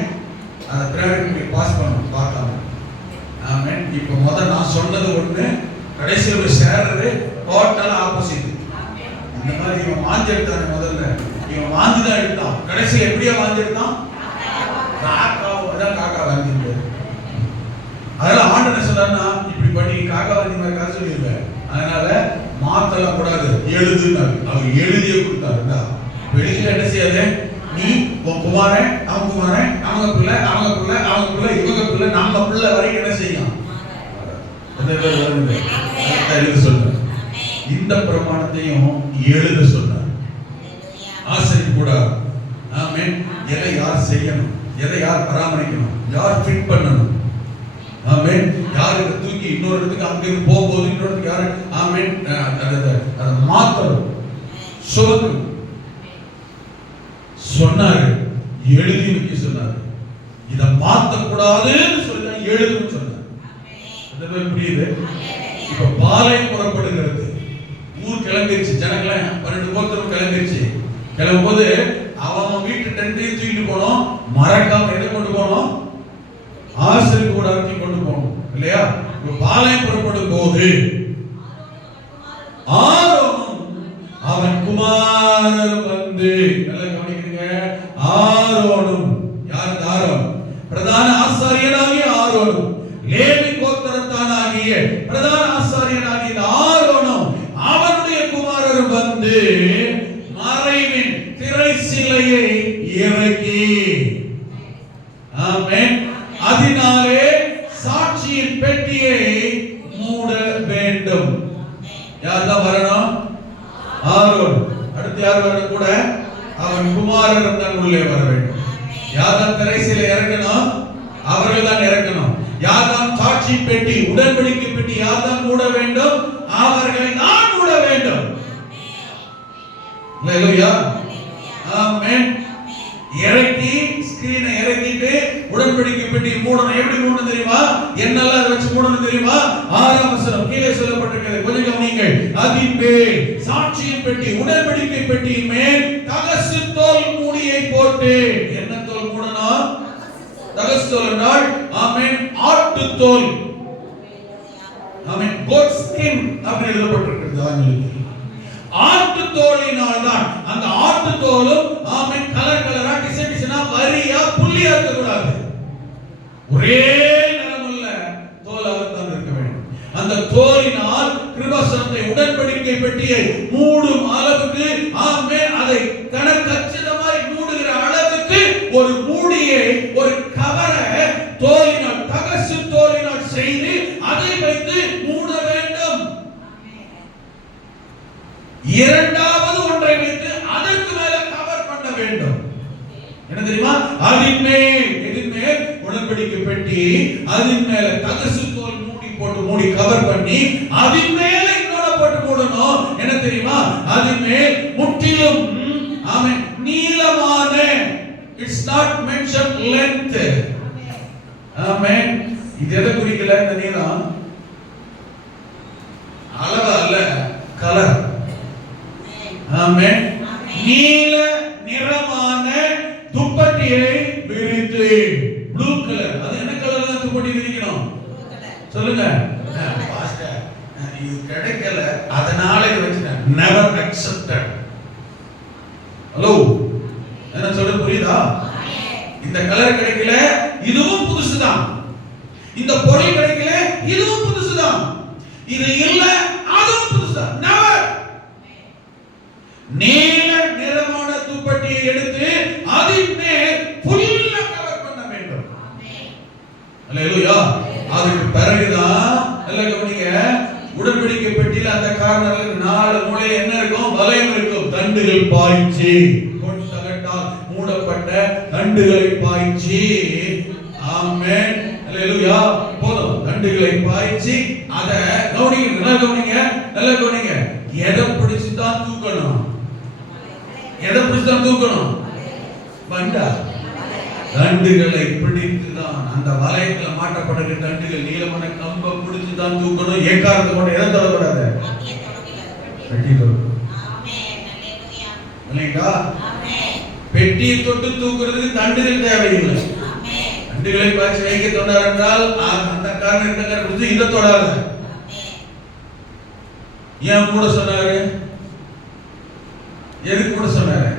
அதை பின்னாடி பாஸ் பண்ணணும் பார்க்காம. ஆமென். இப்ப முதல் நான் சொன்னது ஒண்ணு, கடைசியில் சேர்றது டோட்டலா ஆப்போசிட். இந்த மாதிரி இவன் வாந்தி எடுத்தானே, முதல்ல இவன் வாந்தி தான் எடுத்தான், கடைசியில் எப்படியா வாந்தி எடுத்தான்? காக்கா வாந்தி. அதெல்லாம் ஆண்டவர் என்ன சொல்றாருன்னா, இப்படி பண்ணி காக்கா வாந்தி மாதிரி கதை சொல்லியிருக்க, அதனால மாத்தலாம் கூடாது, எழுதுனாரு. அவர் எழுதியே கொடுத்தாருடா. எழுதில என்ன செய்யாது? நீ உன் குமாரன், அவன் குமாரன், அவங்க பிள்ளை, அவங்க பிள்ளை, அவங்க பிள்ளை, இவங்க பிள்ளை, நம்ம பிள்ளை வரைக்கும் என்ன செய்யும்? எழுத சொல்றார். இந்த பிரமாணத்தையும் எழுத சொன்னார். ஆசிரியர் கூடாது. ஆமென். எதை யார் செய்யணும், எதை யார் பராமரிக்கணும், யார் ஃபிட் பண்ணணும், ஆமென், யாருக்கு தூக்கி இன்னொரு இடத்துக்கு அங்கிருந்து போகும்போது இன்னொரு யாரு, ஆமென், அதை மாத்தணும், சொல்லணும் சொன்னாரு. எழுதி வைக்க சொன்னாரு. இதை மாத்தக்கூடாதுன்னு சொல்ல எழுதுன்னு சொன்னார். புரியுது? இப்ப பாலை புறப்படுகிறது, ஊர் கிளம்பிருச்சு, ஜனங்களை 12 கோத்திரம் கிளம்பிருச்சு. கிளம்பும் போது அவன் வீட்டு டென்ட்டையும் தூக்கிட்டு போனோம், மறக்காம எதை கொண்டு போனோம்? ஆசிரியர் கூடாரத்தையும் கொண்டு போனோம் இல்லையா? இப்ப பாலை புறப்படும் போது ஆரோனும் அவன் குமாரரும் வந்து, நல்லா கவனிக்கிறீங்க, ஆரோனும், யார் ஆரோன்? பிரதான ஆசாரியனாகிய ஆரோனும், லேவி கோத்திரத்தானாகிய பிரதான ஆசாரியனாகிய ஆரோனும் அவனுடைய குமாரரும் வந்து மறைவின் திரைச்சீலையை இறக்கி, ஆமென், அதனாலே சாட்சியின் பெட்டியை மூட வேண்டும். யார் தான் வரணும்? ஆரோன். அடுத்து யார் வரணும் கூட? அவன் குமாரரும் தான் உள்ளே வர வேண்டும். யார் தான் திரைச்சீலை இறக்கணும்? அவர்கள் தான் இறக்கணும். யார் தான் சாட்சி பெட்டி, உடன்படிக்கை பெட்டி யார் தான் மூட வேண்டும்? அவர்களை நான் மூட வேண்டும். அல்லேலூயா. ஆமென். இறக்கி ஸ்கிரீனை இறக்கிட்டு உடன்படிக்கை பெட்டி மூடணும். எப்படி மூடணும் தெரியுமா? என்னெல்லாம் அதை வச்சு மூடணும் தெரியுமா? 6ஆம் வசனம் கீழே சொல்லப்பட்டிருக்கிறது, கொஞ்சம் கவனியுங்கள். அதின் மேல் சாட்சியின் பெட்டி, உடன்படிக்கை பெட்டியின் மேல் தகசு தோல் மூடியை போட்டு. என்ன தோல் மூடணும்? தகசு தோல் என்றால் ஆமென், ஆட்டு தோல். ஆமென், கோட் ஸ்கின் அப்படி எழுதப்பட்டிருக்கிறது ஆங்கிலத்தில். ஆட்டு தோலினால் தான். அந்த ஆட்டு தோலும் ஆமென் கலர் கலரா, டிசைன் டிசைனா, வரியா, புள்ளியா இருக்க கூடாது. ஒரே நிறமுள்ள தோலாக தான் இருக்க வேண்டும். அந்த தோலினால் கிருபாசனத்தை, உடன்படிக்கை பெட்டியை மூடும் அளவுக்கு, ஆமென், அதை கணக்கச்சிதமாய் மூடுகிற அளவுக்கு ஒரு மூடியை, ஒரு கவரை தோலினால், தகசு தோலினால் செய்து அதை வைத்து மூட வேண்டும். இரண்டாவது ஒன்றை வைத்து அதற்கு மேல கவர் பண்ண வேண்டும். தெரியுமா? அதின் மேல் உடன்படிக்கை பெட்டி, அதின் மேல தகசு தோல் மூடி கவர் பண்ணி அதின் மேல இன்னொரு போட்டு மூடணும். என்ன தெரியுமா? அதின் மேல் முற்றிலும் ஆமென் நீளமான, இட்ஸ் நாட் மென்ஷன் லெந்த். ஆமென். இது எதை குறிக்கல? இந்த நீளம் அளவு அல்ல, கலர். ஆமென். நீல நிறமான துப்பட்டியை விரித்து, ப்ளூ கலர். அது என்ன கலர்ல துப்பட்டி விரிக்கணும் சொல்லுங்க. பாஸ்டர் இது கிடைக்கல அதனால இது வச்சிட்டேன். Never accepted. ஹலோ, என்ன சொல்ற புரியுதா? இந்த கலர் கிடைக்கல, இதுவும் புதுசுதான். இந்த பொருள் கிடைக்கல, இதுவும் புதுசுதான். இது இல்ல, அதுவும் புதுசுதான். நெவர். நீல நிறமான துப்பட்டியை எடுத்து அதின் மேல் ஃபுல்லா கவர் பண்ண வேண்டும். அல்லேலூயா. அதுக்கு பிறகுதான் நல்ல கவனிங்க, உடன்படிக்கை பெட்டியில அந்த கார்னர்ல 4 மூலையில என்ன இருக்கும்? வளையம் இருக்கும். தண்டுகள் பாய்ச்சி, கொண்டகட்டால் மூடப்பட்ட தண்டுகளை பாய்ச்சி. ஆமென். அல்லேலூயா. போதும். தண்டுகளை பாய்ச்சி அத கவனிங்க, நல்லா கவனிங்க. எதை பிடிச்சு தான் தூக்கணும்? எதை பிடிச்சு தான் தூக்கணும்? வண்டா. தண்டுகளை பிடித்து தான், அந்த வளையத்துல மாட்டப்பட்ட தண்டுகள் நீளமான கம்பை பிடிச்சு தான் தூக்கணும். ஏக்காரத்தை கொண்டு எதை தொடக்கூடாது? பெட்டி தொடும். இல்லைங்களா? பெட்டியை தொட்டு தூக்குறதுக்கு தண்டுகள் தேவையில்லை. தண்டுகளை பாய்ச்சி வைக்க தொண்டார் என்றால் அந்த காரணம் இந்த காரணம் பிடிச்சு இதை தொடாத. ஏன் கூட சொன்னாரு? எதுக்கு கூட சொன்னாரு?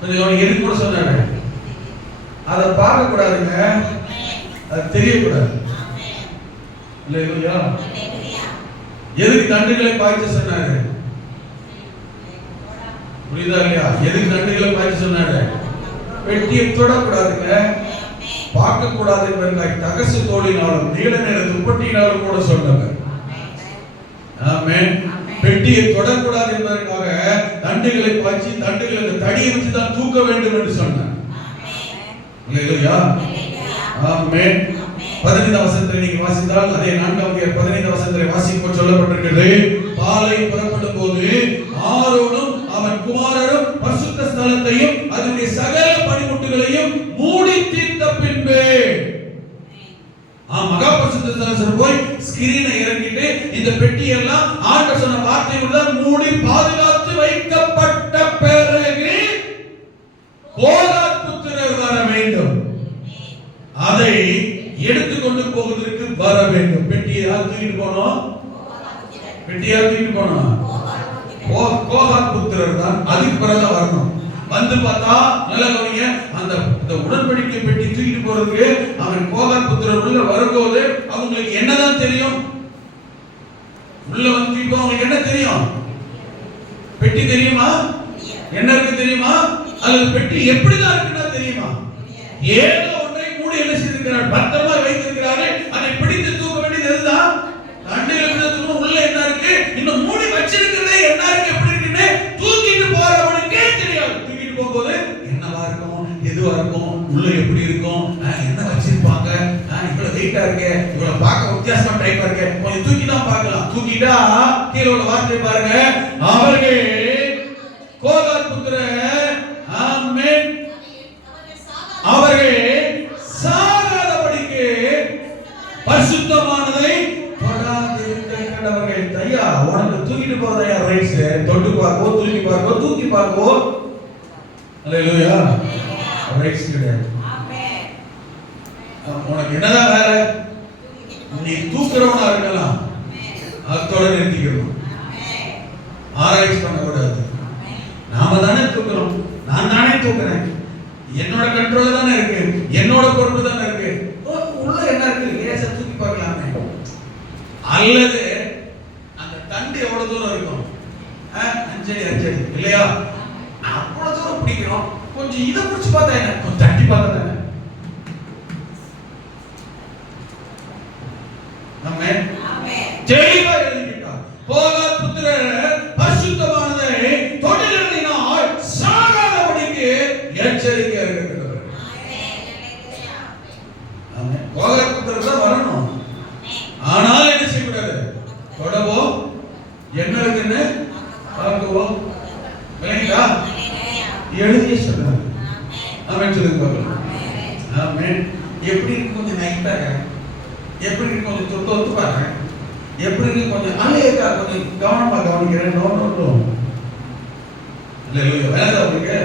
கொஞ்சம் எதுக்கு கூட சொன்னாரு? அதை பார்க்க கூடாதுங்க, அது தெரியக்கூடாது. இல்லையா? எதுக்கு தண்டுகளை பாய்ச்ச சொன்னாரு? புரியுதா இல்லையா? எதுக்கு தண்டுகளை பாய்ச்ச சொன்னாரு? பெட்டியை தொடக்கூடாதுங்க, பார்க்க கூடாது என்பதற்காக தகசு தோலினாலும் நீல நிற துப்பட்டியினாலும் கூட சொன்னாங்க. ஆமென். பெட்டியை தொடக்கூடாது என்பதற்காக தண்டுகளை பாய்ச்சி தண்டுகளை அந்த தடியை வச்சு தான் தூக்க வேண்டும் என்று சொன்னார். அல்லேலூயா. ஆமென். 15 வசனத்தை நீங்க வாசித்தால் அதே 4 15 வசனத்தை வாசிக்க சொல்லப்பட்டிருக்கிறது. பாலை புறப்படும் போது ஆரோனும் அவன் குமாரரும் பரிசுத்த ஸ்தலத்தையும் அதனுடைய சகல பணிமுட்டுகளையும் மூடி தீர்த்த பின்பு மகா பரிசுத்த ஸ்தலத்துல போய் ஸ்கிரீனை இறக்கிட்டு இந்த பெட்டி எல்லாம் ஆண்டவர் சொன்ன வார்த்தையுடன் மூடி பாதுகாத்து வைக்கப்பட்ட பிறகு கோகாத் புத்திரர் வர வேண்டும். அதை எடுத்துக்கொண்டு போவதற்கு வர வேண்டும். பெட்டியை யார் தூக்கிட்டு போனோம்? பெட்டியை யார் தூக்கிட்டு போனோம்? கோகாத் புத்திரர் தான். அதுக்கு பிறகு வரணும். வந்து பார்த்தா நல்ல கவனிங்க, அந்த உடன்படிக்கை பெட்டி தூக்கிட்டு போறதுக்கு அவன் கோகாத் புத்திரர் உள்ள வரும்போது அவங்களுக்கு என்னதான் தெரியும்? உள்ள வந்து இப்போ அவங்களுக்கு என்ன தெரியும்? பெட்டி தெரியுமா? என்ன இருக்கு தெரியுமா? அது பெட்டி எப்படிதான் இருக்குன்னா தெரியுமா? ஏதோ ஒன்றை மூடி என்ன செய்திருக்கிறார்? பத்திரமா வைத்திருக்கிறார்கள். அதை பிடித்து தூக்க வேண்டியது எதுதான்? தண்டுகளுக்கு உள்ள என்ன இருக்கு, இன்னும் மூடி வச்சிருக்கிறதே என்ன இருக்கு, எப்படி இருக்குன்னு தூக்கிட்டு போறவனுக்கே தெரியாது. தூக்கிட்டு போகும்போது என்னவா இருக்கும், எதுவா இருக்கும், உள்ள எப்படி இருக்கும், என்ன வச்சிருப்பாங்க, இவ்வளவு வெயிட்டா இருக்கு, இவ்வளவு பார்க்க வித்தியாசமா டைப்பா இருக்கு, கொஞ்சம் தூக்கி தான் பார்க்கலாம். தூக்கிட்டா கீழே உள்ள வார்த்தை பாருங்க, அவர்கள் கோகாத் புத்திரர் ஆமென் அவர்கள் சாகாதபடிக்கு பரிசுத்தமானதை தொடாதிருக்கிறவர்கள். ஐயா உனக்கு தூக்கிட்டு போறதையா ரைட்ஸ், தொட்டு பார்க்கோ, தூக்கி பார்க்கோ, தூக்கி பார்க்கோ. அல்லேலூயா. ரைட்ஸ் கிடையாது. ஆமென். உனக்கு என்னதான் வேலை? நீ தூக்குறவனா இருக்கலாம், அதோட நிறுத்திக்கணும். ஆராய்ச்சி பண்ணக்கூடாது. நாம தானே தூக்குறோம், நான் தானே தூக்குறேன், என்னோட கண்ட்ரோல் தானே இருக்கு, என்னோட பொறுப்பு தானே இருக்கு. உள்ள என்ன இருக்கு லேசா தூக்கி பார்க்கலாமே. அல்லது அந்த தண்டு எவ்வளவு தூரம் இருக்கும்? 5 அடி இல்லையா? அவ்வளவு தூரம் பிடிக்கிறோம், கொஞ்சம் இதை பிடிச்சு பார்த்தா என்ன, கொஞ்சம் தட்டி பார்த்தா தானே. தெளிவா எழுதிட்டார். கோகாத் புத்திரர் பரிசுத்தமானதை தொடுகிறதினால் சாகாதபடிக்கு எச்சரிக்கையா இருக்கிறது. தொடவோ, என்ன இருக்குன்னு பார்க்கவோ. விளங்கிட்டா? எழுதிய சொன்னார். ஆமென் சொல்லுங்க பாக்கலாம். ஆமென். எப்படி இருக்கு கொஞ்சம் நைட்டா, எப்படி இருக்கு கொஞ்சம் தொட்டு பாருங்க, எப்படி இருக்கு கொஞ்சம் அலையக்கா கொஞ்சம் கவனமா கவனிக்கிறேன். No no no. அல்லேலூயா. வேதம் உங்களுக்கு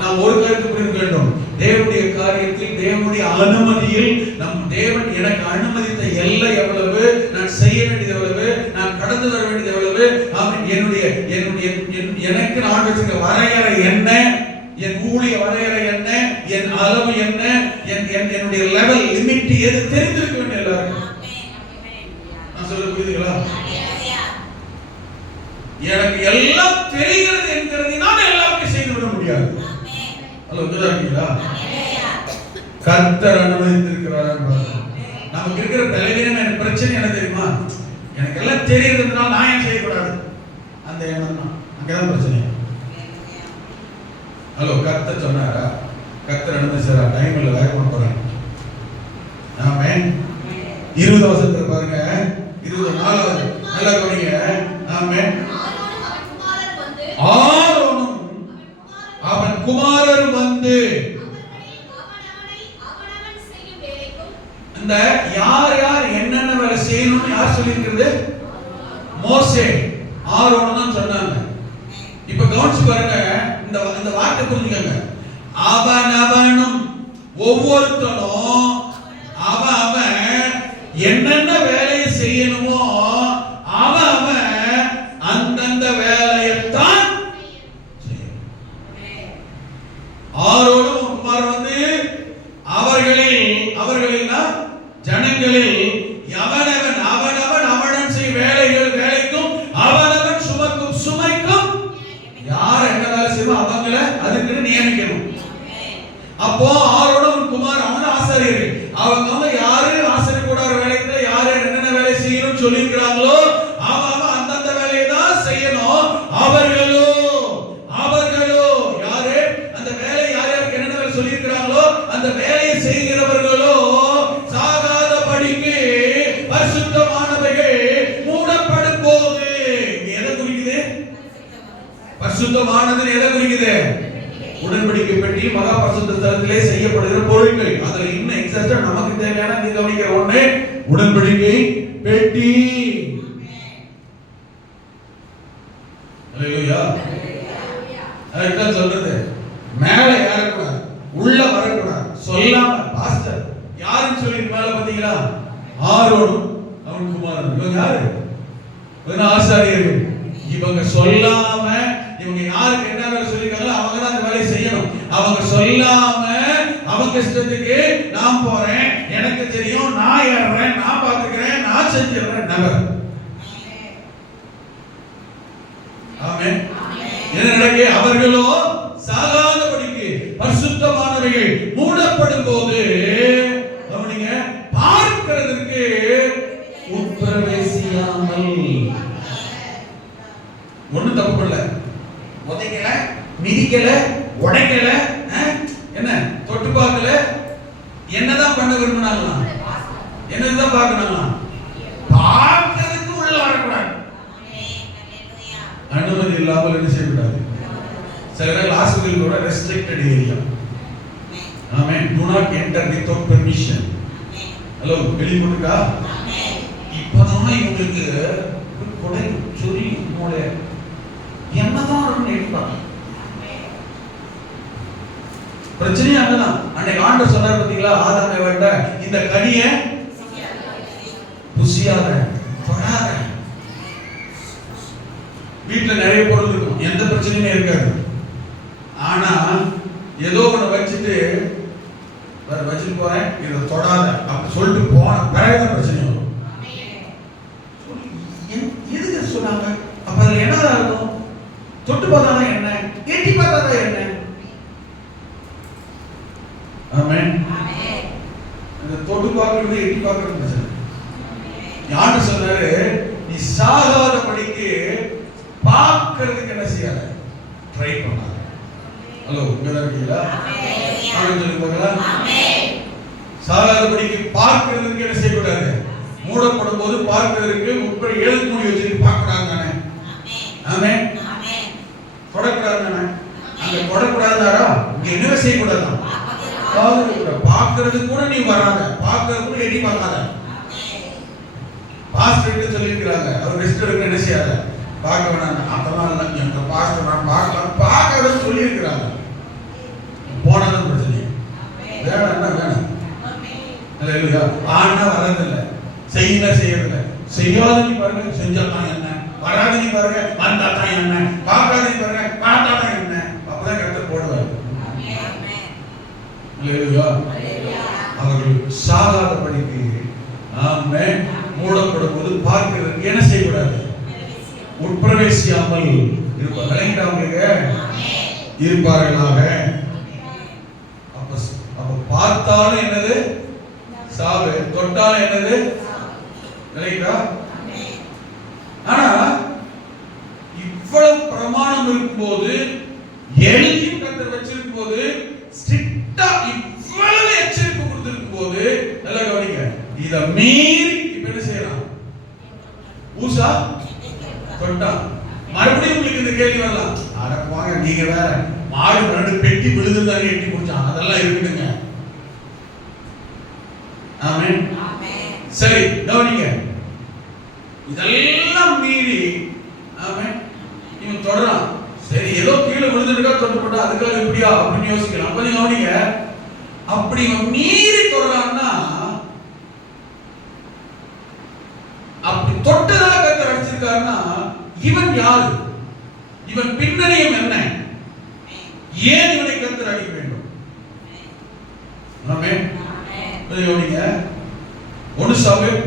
நாம் ஒரு கருத்து புரிந்து வேண்டும். தேவனுடைய காரியத்தில் தேவனுடைய அனுமதியில் நம் தேவன் எனக்கு அனுமதித்த எல்லை எவ்வளவு, நான் செய்ய வேண்டியது எவ்வளவு, நான் கடந்து வர வேண்டியது எவ்வளவு, எனக்கு நான் வச்சிருக்க வரையறை என்ன, என் ஊழிய வரையறை என்ன, என் அளவு என்ன, என்னுடைய லெவல் லிமிட் எது தெரிந்திருக்க வேண்டும் எல்லாரும். நான் சொல்றது புரியுதுங்களா? எனக்கு எல்லாம் தெரிகிறது என்கிறதுனால எல்லாத்தையும் செய்து விட முடியாது. ஹலோ, புரியுதா? கர்த்தர் அனுமதித்திருக்கிறார். நமக்கு இருக்கிற பலவீனம் பிரச்சனை என்ன தெரியுமா? எனக்கு எல்லாம் தெரிகிறதுனால நான் ஏன் செய்யக்கூடாது, அந்த எண்ணம் தான். அங்கதான் பிரச்சனை. ஹலோ, கர்த்தர் சொன்னாரா? கர்த்தர் அனுமதிச்சாரா? டைம் இல்லை, வேகமா போறேன். ஆமென். 20 வசனத்தை பாருங்க. 24 நல்லா கவனிங்க. ஆமென். ஆரோனும் அவன் குமாரரும் வந்து அந்த யார் யார் என்னென்ன வேலை செய்யணும்னு யார் சொல்லியிருக்கிறது? மோசே, ஆரோன் தான் சொன்னாங்க. இப்ப கவனிச்சு பாருங்க, இந்த வார்த்தை புரிஞ்சுக்கங்க. அவனும் ஒவ்வொருத்தனும் அவன் என்னென்ன வேலையை செய்யணுமோ அவன் அந்தந்த வேலையைத்தான் செய்யணும். ஆரோனும் குமாரர் வந்து அவர்களில் ஜனங்களில் அவனவன் செய் வேலைக்கும் அவனவன் சுமக்கும் சுமைக்கும் யார் என்ன வேலை செய்யணும் அவங்கள அதுக்கு நியமிக்கணும். அப்போ ஆரோனும் குமார் அவன் ஆசாரியர்கள், அவங்க யாரு ஆசாரிய கூடார வேலைக்கு யாரு என்னென்ன வேலை செய்யணும்னு சொல்லியிருக்கிறாங்களோ அவன் அந்தந்த வேலையை தான் செய்யணும். அவர்களோ யாரு அந்த வேலை யார் யாருக்கு என்னென்ன வேலை சொல்லியிருக்கிறாங்களோ அந்த வேலையை செய்கிறவர்களோ சாகாதபடிக்கு பரிசுத்தமானவைகள் மூடப்படும் போது. எதை குறிக்குது? பரிசுத்தமானது எதை குறிக்குது? உடன்படிக்கை பெட்டி மகா பரிசுத்த ஸ்தலத்திலே செய்யப்படுகிற பொருட்கள். அதுல இன்னும் எக்ஸாக்ட்டா நமக்கு தேவையான நீங்க கவனிக்கிற ஒண்ணு உடன்படிக்கை பெட்டி. அல்லேலூயா. அதுதான் சொல்றது, மேல ஏறக்கூடாது, உள்ள வரக்கூடாது. சொல்லாம பாஸ்டர் யாருன்னு சொல்லி மேல பாத்தீங்களா? ஆரோனும் அவன் குமாரன். இவங்க யாரு? இவங்க ஆசாரியர்கள். இவங்க சொல்லாம இவங்க யாருக்கு என்ன வேலை சொல்லிருக்காங்களோ அவங்க தான் அந்த வேலையை செய்யணும். அவங்க சொல்லாம அவங்க இஷ்டத்துக்கு நான் போறேன், எனக்கு தெரியும், நான் ஏறுறேன், நான் பாத்துக்கிறேன், நான் செஞ்சிடறேன். நபர். ஆமென். என்ன நடக்கு? அவர்களோ சாகாதபடிக்கு பரிசுத்தமானவைகள் மூடப்படும் போது அவனுங்க பார்க்கிறதுக்கு உட்பிரவேசியாமல். ஒண்ணு தப்பு பண்ணல, உதைக்கல, மிதிக்கல, உடைக்கல, என்ன தொட்டு பார்க்கல. என்னதான் பண்ண விரும்பினாங்களாம்? என்னதான் பார்க்கணுங்களாம்? பார்க்கிறதுக்கு உள்ள வரக்கூடாது. அனுமதி இல்லாமல் என்ன செய்யக்கூடாது? சில பேர் ஹாஸ்பிட்டல் கூட ரெஸ்ட்ரிக்டட் ஏரியா. ஆமென். do not enter without permission. Hello, வெளியிட்டா இப்பதான் இவங்களுக்கு கொடை சொல்லி மூளை என்னதான் நினைப்பாங்க. பிரச்சனையே அங்கதான். அன்னைக்கு ஆண்டவர் சொன்னார் பாத்தீங்களா? ஆதாமை வேண்ட இந்த கனிய புசியாத, தொடாத. வீட்டுல நிறைய பொருள் இருக்கும், எந்த பிரச்சனையுமே இருக்காது. ஆனா ஏதோ ஒண்ணு வச்சுட்டு போறேன், இதை தொடாத அப்படி சொல்லிட்டு போன பிறகுதான் பிரச்சனை வரும். எதுக்கு சொன்னாங்க? அப்ப அதுல என்னதான் இருக்கும்? தொட்டு பார்த்தாதான் என்ன, எட்டி பார்த்தாதான் என்ன? ஆமென். இந்த தொட்டு பார்க்கறது எட்டி பார்க்கறது பிரச்சனை. யாரு சொன்னாரு? நீ சாகாதபடிக்கு பார்க்கிறதுக்கு என்ன செய்யாத, ட்ரை பண்ணாத. ஹலோ, இங்கதான் இருக்கீங்களா? ஆமென் சொல்லுங்க பார்க்கலாம். சாகாதபடிக்கு பார்க்கிறதுக்கு என்ன செய்யக்கூடாது, மூடப்படும் போது பார்க்கிறதுக்கு உட்பட 7 மூடி வச்சிருக்கு பார்க்கறாங்க தானே. ஆமென். தொடக்கூடாது தானே. அங்க தொடக்கூடாதாரா? இங்க என்ன செய்யக்கூடாதா? பார்க்கிறது கூட நீ வராத, பார்க்கிறது கூட எடி பார்க்காத. பாஸ்டர் சொல்லியிருக்கிறாங்க, அவர் ரெஸ்ட் எடுக்க என்ன செய்யாத, பார்க்க வேணாம். அதெல்லாம் இல்லை, எங்க பாஸ்டர் நான் பார்க்கலாம் பார்க்காதன்னு சொல்லியிருக்கிறாங்க. போனதான் பிரச்சனை. வேணும் என்ன வேணும் இல்லையா? ஆனா வரதில்லை, செய்யறதில்லை. செய்யாதீங்க பாருங்க, செஞ்சாதான் என்ன, வராதீங்க பாருங்க, வந்தாதான் என்ன, பார்க்காதீங்க பாருங்க, பார்த்தாதான் என்ன. அப்பதான் கருத்து போடுவார். அவர்கள் சாகாதபடிக்கு ஆமென் மூடப்படும் போது பார்க்கிறது என்ன செய்யக்கூடாது, உட்பிரவேசியாமல் இருப்பாங்க இருப்பார்களாக. அப்ப பார்த்தாலும் என்னது சாவு, தொட்டாலும் என்னது நினைக்கிறா. ஆனா இவ்வளவு பிரமாணம் இருக்கும்போது, எழுதியும் கத்தர் வச்சிருக்கும் போது, ஸ்ட்ரிக்ட்டா இவ்வளவு எச்சரிப்பு கொடுத்திருக்கும் போது, நல்லா கவனிங்க, இத மீறி இப்ப என்ன செய்யலாம், ஊசா தொட்டா மறுபடியும் உங்களுக்கு இந்த கேள்வி வரலாம். அட போங்க நீங்க வேற, மாடு ரெண்டு பெட்டி விழுதுதானே எட்டி குடிச்சான், அதெல்லாம் இருக்குதுங்க. ஆமென். சரி கவனிங்க, இதெல்லாம் மீறி ஆமென் இவன் தொடறான். சரி ஏதோ கீழே விழுந்துட்டா தொட்டுப்பட்டா அதுக்காக எப்படியா அப்படின்னு யோசிக்கலாம். கொஞ்சம் கவனிங்க, அப்படி இவன் மீறி தொடறான்னா, அப்படி தொட்டதாக கத்தர் அடிச்சிருக்காருன்னா இவன் யாரு, இவன் பின்னணியும் என்ன, ஏன் இவனை கத்தர் அடிக்க வேண்டும்? ஆமென். கவனிங்க, 1 சாமுவேல்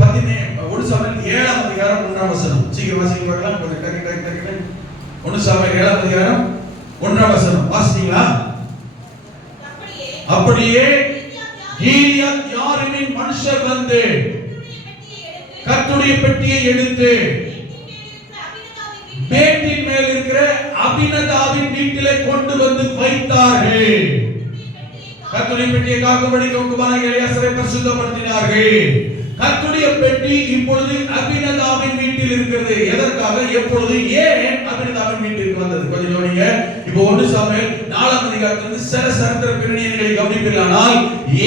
7ஆம் அதிகாரம் 1ஆம் வசனம். சீக்கிரம் வாசிங்க பார்க்கலாம். கொஞ்சம் டக்கு 1 சாமுவேல் 7ஆம் அதிகாரம் 1ஆம் வசனம் வாசிங்களா? அப்படியே கீரியாத் யாரீமின் மனுஷர் வந்து கர்த்தருடைய பெட்டியை எடுத்து மேட்டின் மேல் இருக்கிற அபினதாவின் வீட்டிலே கொண்டு வந்து வைத்தார்கள். கர்த்தருடைய பெட்டியை காக்கும்படி குமாரன் எலியாசரை பரிசுத்தப்படுத்தினார்கள். கர்த்தருடைய பெட்டி இப்பொழுது அபினதாவின் வீட்டில் இருக்கிறது. எதற்காக, எப்பொழுது, ஏன் அபினதாவின் வீட்டிற்கு வந்தது? கொஞ்சம் கவனிங்க. இப்போ 1 சாமுவேல் 4ஆம் அதிகாரத்திலிருந்து சில சரித்திர பின்னணிகளை கவனிப்பீர்களானால்,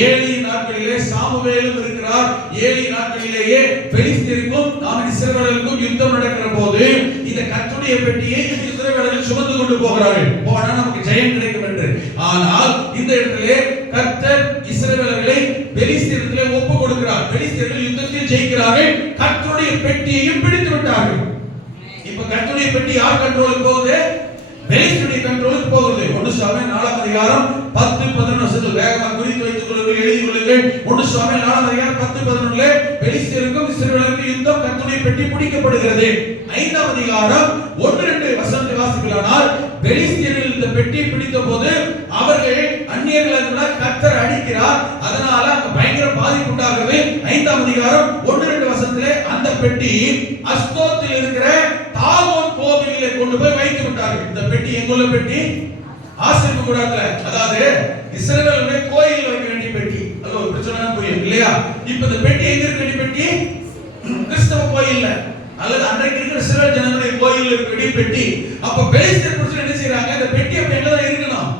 ஏலி நாட்களிலே சாமுவேலும் இருக்கிறார். ஏலி நாட்களிலேயே பெலிஸ்தருக்கும் இஸ்ரவேலருக்கும் யுத்தம் நடக்கிற போது இந்த கர்த்தருடைய பெட்டியை இஸ்ரவேலர்கள் சுமந்து கொண்டு போகிறார்கள். போனா நமக்கு ஜெயம் கிடைக்கும் என்று. ஆனால் இந்த இடத்திலே கர்த்தர் இஸ்ரவேலர்களை பெலிஸ்தரிடத்திலே ஒப்பு கொடுக்கிறார். பெலிஸ்தர்கள் யுத்தத்தில் ஜெயிக்கிறார்கள். கர்த்தருடைய பெட்டியையும் பிடித்து விட்டார்கள். இப்ப கர்த்தருடைய பெட்டி யார் கண்ட்ரோலுக்கு போகுது? பெலிஸ்தருடைய கண்ட்ரோலுக்கு போகுது. 1 சாமுவேல் 4ஆம் அதிகாரம் 10 11 வசனத்தில் வேகமாக குறித்து வைத்துக் கொள்ளுங்கள், எழுதி கொள்ளுங்கள். 1 சாமுவேல் 4ஆம் அதிகாரம் 10 11 பெலிஸ்தருக்கும் இஸ்ரவேலருக்கும் யுத்தம், கர்த்தருடைய பெட்டி பிடிக்கப்படுகிறது. 5ஆம் அதிகாரம் 1-2 வசனத்தை வாசிக்கலானால், பெலிஸ்தர்கள் இந்த பெட்டியை பிடித்த போது அவர்கள் அந்நியர்களை கர்த்தர் அடிக்கிறார். அதனால அங்க பயங்கர பாதிப்பு உண்டாகிறது. 5ஆம் அதிகாரம் 1-2 வசனத்திலே அந்த பெட்டி அஸ்தோத்தில் இருக்கிற தாகோன் கோவிலிலே கொண்டு போய் வைத்து விட்டார்கள். இந்த பெட்டி எங்குள்ள பெட்டி? ஆசரிப்பு கூடாரத்துல, அதாவது இஸ்ரவேலுடைய கோயில்ல வைக்க வேண்டிய பெட்டி. அது ஒரு பிரச்சனை புரியும் இல்லையா? இப்ப இந்த பெட்டி எங்க இருக்க வேண்டிய பெட்டி? கிறிஸ்தவ கோயில்ல அல்லது அன்றைக்கு இருக்கிற இஸ்ரவேல் ஜனங்களுடைய கோயில்ல இருக்க வேண்டிய பெட்டி. அப்ப பெலிஸ்தர் புருஷன் என்ன செய்றாங்க? இந்த பெட்டி அப்ப எங்க தான் இருக்கணும்?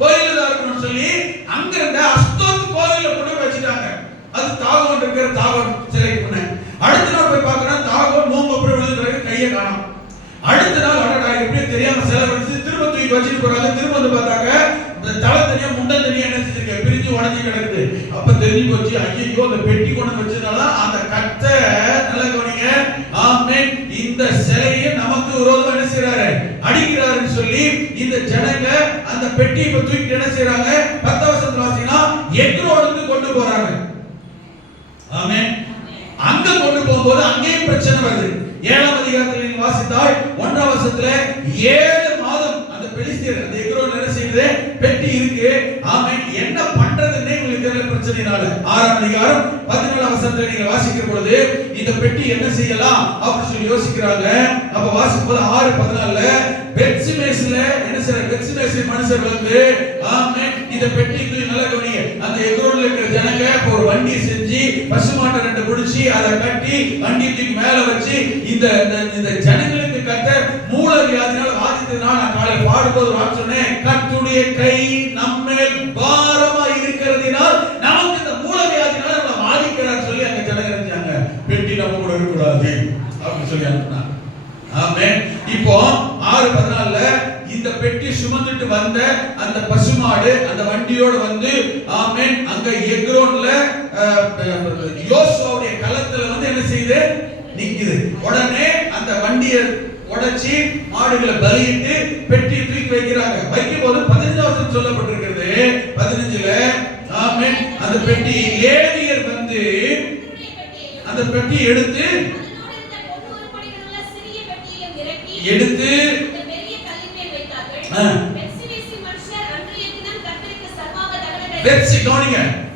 கோயில்ல தான் இருக்கணும்னு சொல்லி அங்க இருந்த அஸ்தோத் கோயில்ல கொண்டு வச்சிட்டாங்க. அது தாகோன் இருக்கிற தாகோன் சிலைக்கு முன்ன. அடுத்த நாள் போய் பார்க்கறோம், தாகோன் நோம்பு அப்புறம் விழுந்துறாரு, கையை காணோம். அடுத்த நாள் அடடா எப்படி தெரியாம செலவழிச்சு திரும்ப தூக்கி வச்சிட்டு போறாங்க. திரும்ப வந்து பார்த்தாங்க, இந்த தலை தனியா முண்டை தனியா என்ன செஞ்சிருக்க, பிரிஞ்சு உடைஞ்சு கிடக்குது. அப்ப தெரிஞ்சு போச்சு, ஐயோ அந்த பெட்டி கொண்டு வச்சதுனால அந்த கத்தை நல்ல கவனிங்க. ஆமென். இந்த சிலையை நமக்கு விரோதமா என்ன செய்யறாரு, அடிக்கிறாருன்னு சொல்லி இந்த ஜனங்க அந்த பெட்டியை இப்ப தூக்கி என்ன செய்யறாங்க? 10 வசனத்துல வாசினா எக்ரோனுக்கு கொண்டு போறாங்க. ஆமென். அங்க கொண்டு போகும்போது அங்கேயும் பிரச்சனை வருது. 7ஆம் அதிகாரத்தில் வாசித்தால் 1ஆம் வசனத்துல 7 மாதம் அந்த பெலிஸ்தர் அந்த எக்ரோன் என்ன செய்யுது, பெட்டி இருக்கு. ஆமென். என்ன பண்றதுன்னே உங்களுக்கு தெரியல, பிரச்சனை பிரச்சனையினால 6ஆம் அதிகாரம் 14ஆம் வசனத்தை நீங்க வாசிக்கிற பொழுது இந்த பெட்டி என்ன செய்யலாம் அப்படி சொல்லி யோசிக்கிறாங்க. அப்ப வாசிக்கும் போது 6:14ல பெத்சிமேஸ்ல என்ன செய்யற பெத்சிமேஸ் மனுஷர் வந்து ஆமென் இந்த பெட்டிக்கு நல்ல கவனி அந்த எக்ரோன்ல இருக்கிற ஜனங்க ஒரு வண்டி செஞ்சு பசுமாட்டை ரெண்டு பிடிச்சி அதை கட்டி வண்டிக்கு மேல வச்சு இந்த ஜனங்களுக்கு கர்த்தர் மூல வியாதினால வாதித்ததுனால நான் காலை பாடும்போது நான் சொன்னேன் கர்த்தருடைய கை நம்மேல் பாரமா இருக்கிறதினால் நமக்கு இந்த மூல வியாதினால நம்ம வாதிக்கிறார் சொல்லி அங்க ஜனங்க நினைச்சாங்க பெட்டி நம்ம கூட இருக்கக்கூடாது அப்படின்னு சொல்லி அனுப்பினாங்க. ஆமென். இப்போ 6:14ல இந்த பெட்டி சுமந்துட்டு வந்த அந்த பசுமாடு அந்த வண்டியோட வந்து ஆமென் அங்க எக்ரோன்ல யோசுவாவுடைய களத்துல வந்து என்ன செய்யுது நிக்குது. உடனே அந்த வண்டியை உடைச்சி மாடுகளை பலியிட்டு பெட்டியை தூக்கி வைக்கிறாங்க. வைக்கும் போது 15 வசனம் சொல்லப்பட்டிருக்கிறது. 15ல ஆமென் அந்த பெட்டி லேவியர் வந்து அந்த பெட்டி எடுத்து எடுத்து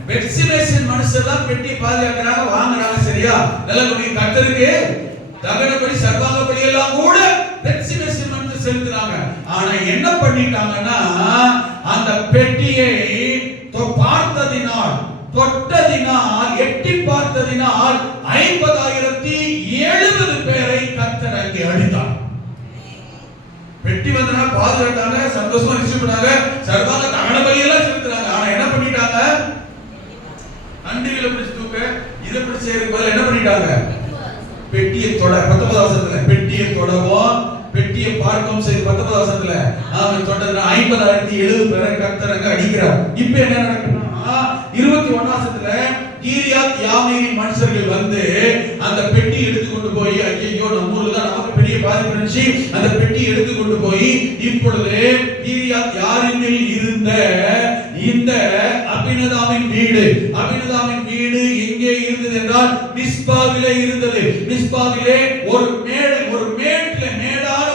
பெத்சிமேசின் மனுஷர் தான் பெட்டியை பாதுகாக்கிறாங்க வாங்குறாங்க. சரியா? நல்ல கர்த்தருக்கு தகனபடி சர்வாங்க பலி எல்லாம் கூட பெத்சிமேசின் மனுஷர் செலுத்துறாங்க. ஆனா என்ன பண்ணிட்டாங்கன்னா அந்த பெட்டியை பார்த்ததினால் தொட்டதினால் எட்டி பார்த்ததினால் 50,070 பேரை கர்த்தர் அங்கே அடித்தார். பெட்டி வந்தனா பாதுகாத்தாங்க, சந்தோஷமா ரிசீவ் பண்ணாங்க, சர்வாங்க தகன பலி எல்லாம் செலுத்துறாங்க. ஆனா என்ன பண்ணிட்டாங்க அண்டிகளை பிடிச்சு தூக்க இதை பிடிச்சு செய்யறதுக்கு பதிலா என்ன பண்ணிட்டாங்க பெட்டியை தொட 19 வசனத்துல பெட்டியை தொடவும் பெட்டியை பார்க்கவும் செய்து 19 வசனத்துல அவன் தொட்டதுனா 50,070 பேரை கர்த்தர் அங்க அடிக்கிறார். இப்போ என்ன நடக்குதுன்னா 21 வசனத்துல கீரியாத் யாமீரின் மனுஷர்கள் வந்து அந்த பெட்டி எடுத்து கொண்டு போய் ஐயோ நம்ம ஊர்ல தான் நமக்கு பெரிய பாதிப்பு இருந்துச்சு அந்த பெட்டி எடுத்து கொண்டு போய் இப்பொழுது கீரியாத் யாரீமில் இருந்த இந்த அபினதாவின் வீடு எங்கே இருந்தது என்றால் மிஸ்பாவிலே இருந்தது. மிஸ்பாவிலே ஒரு மேடான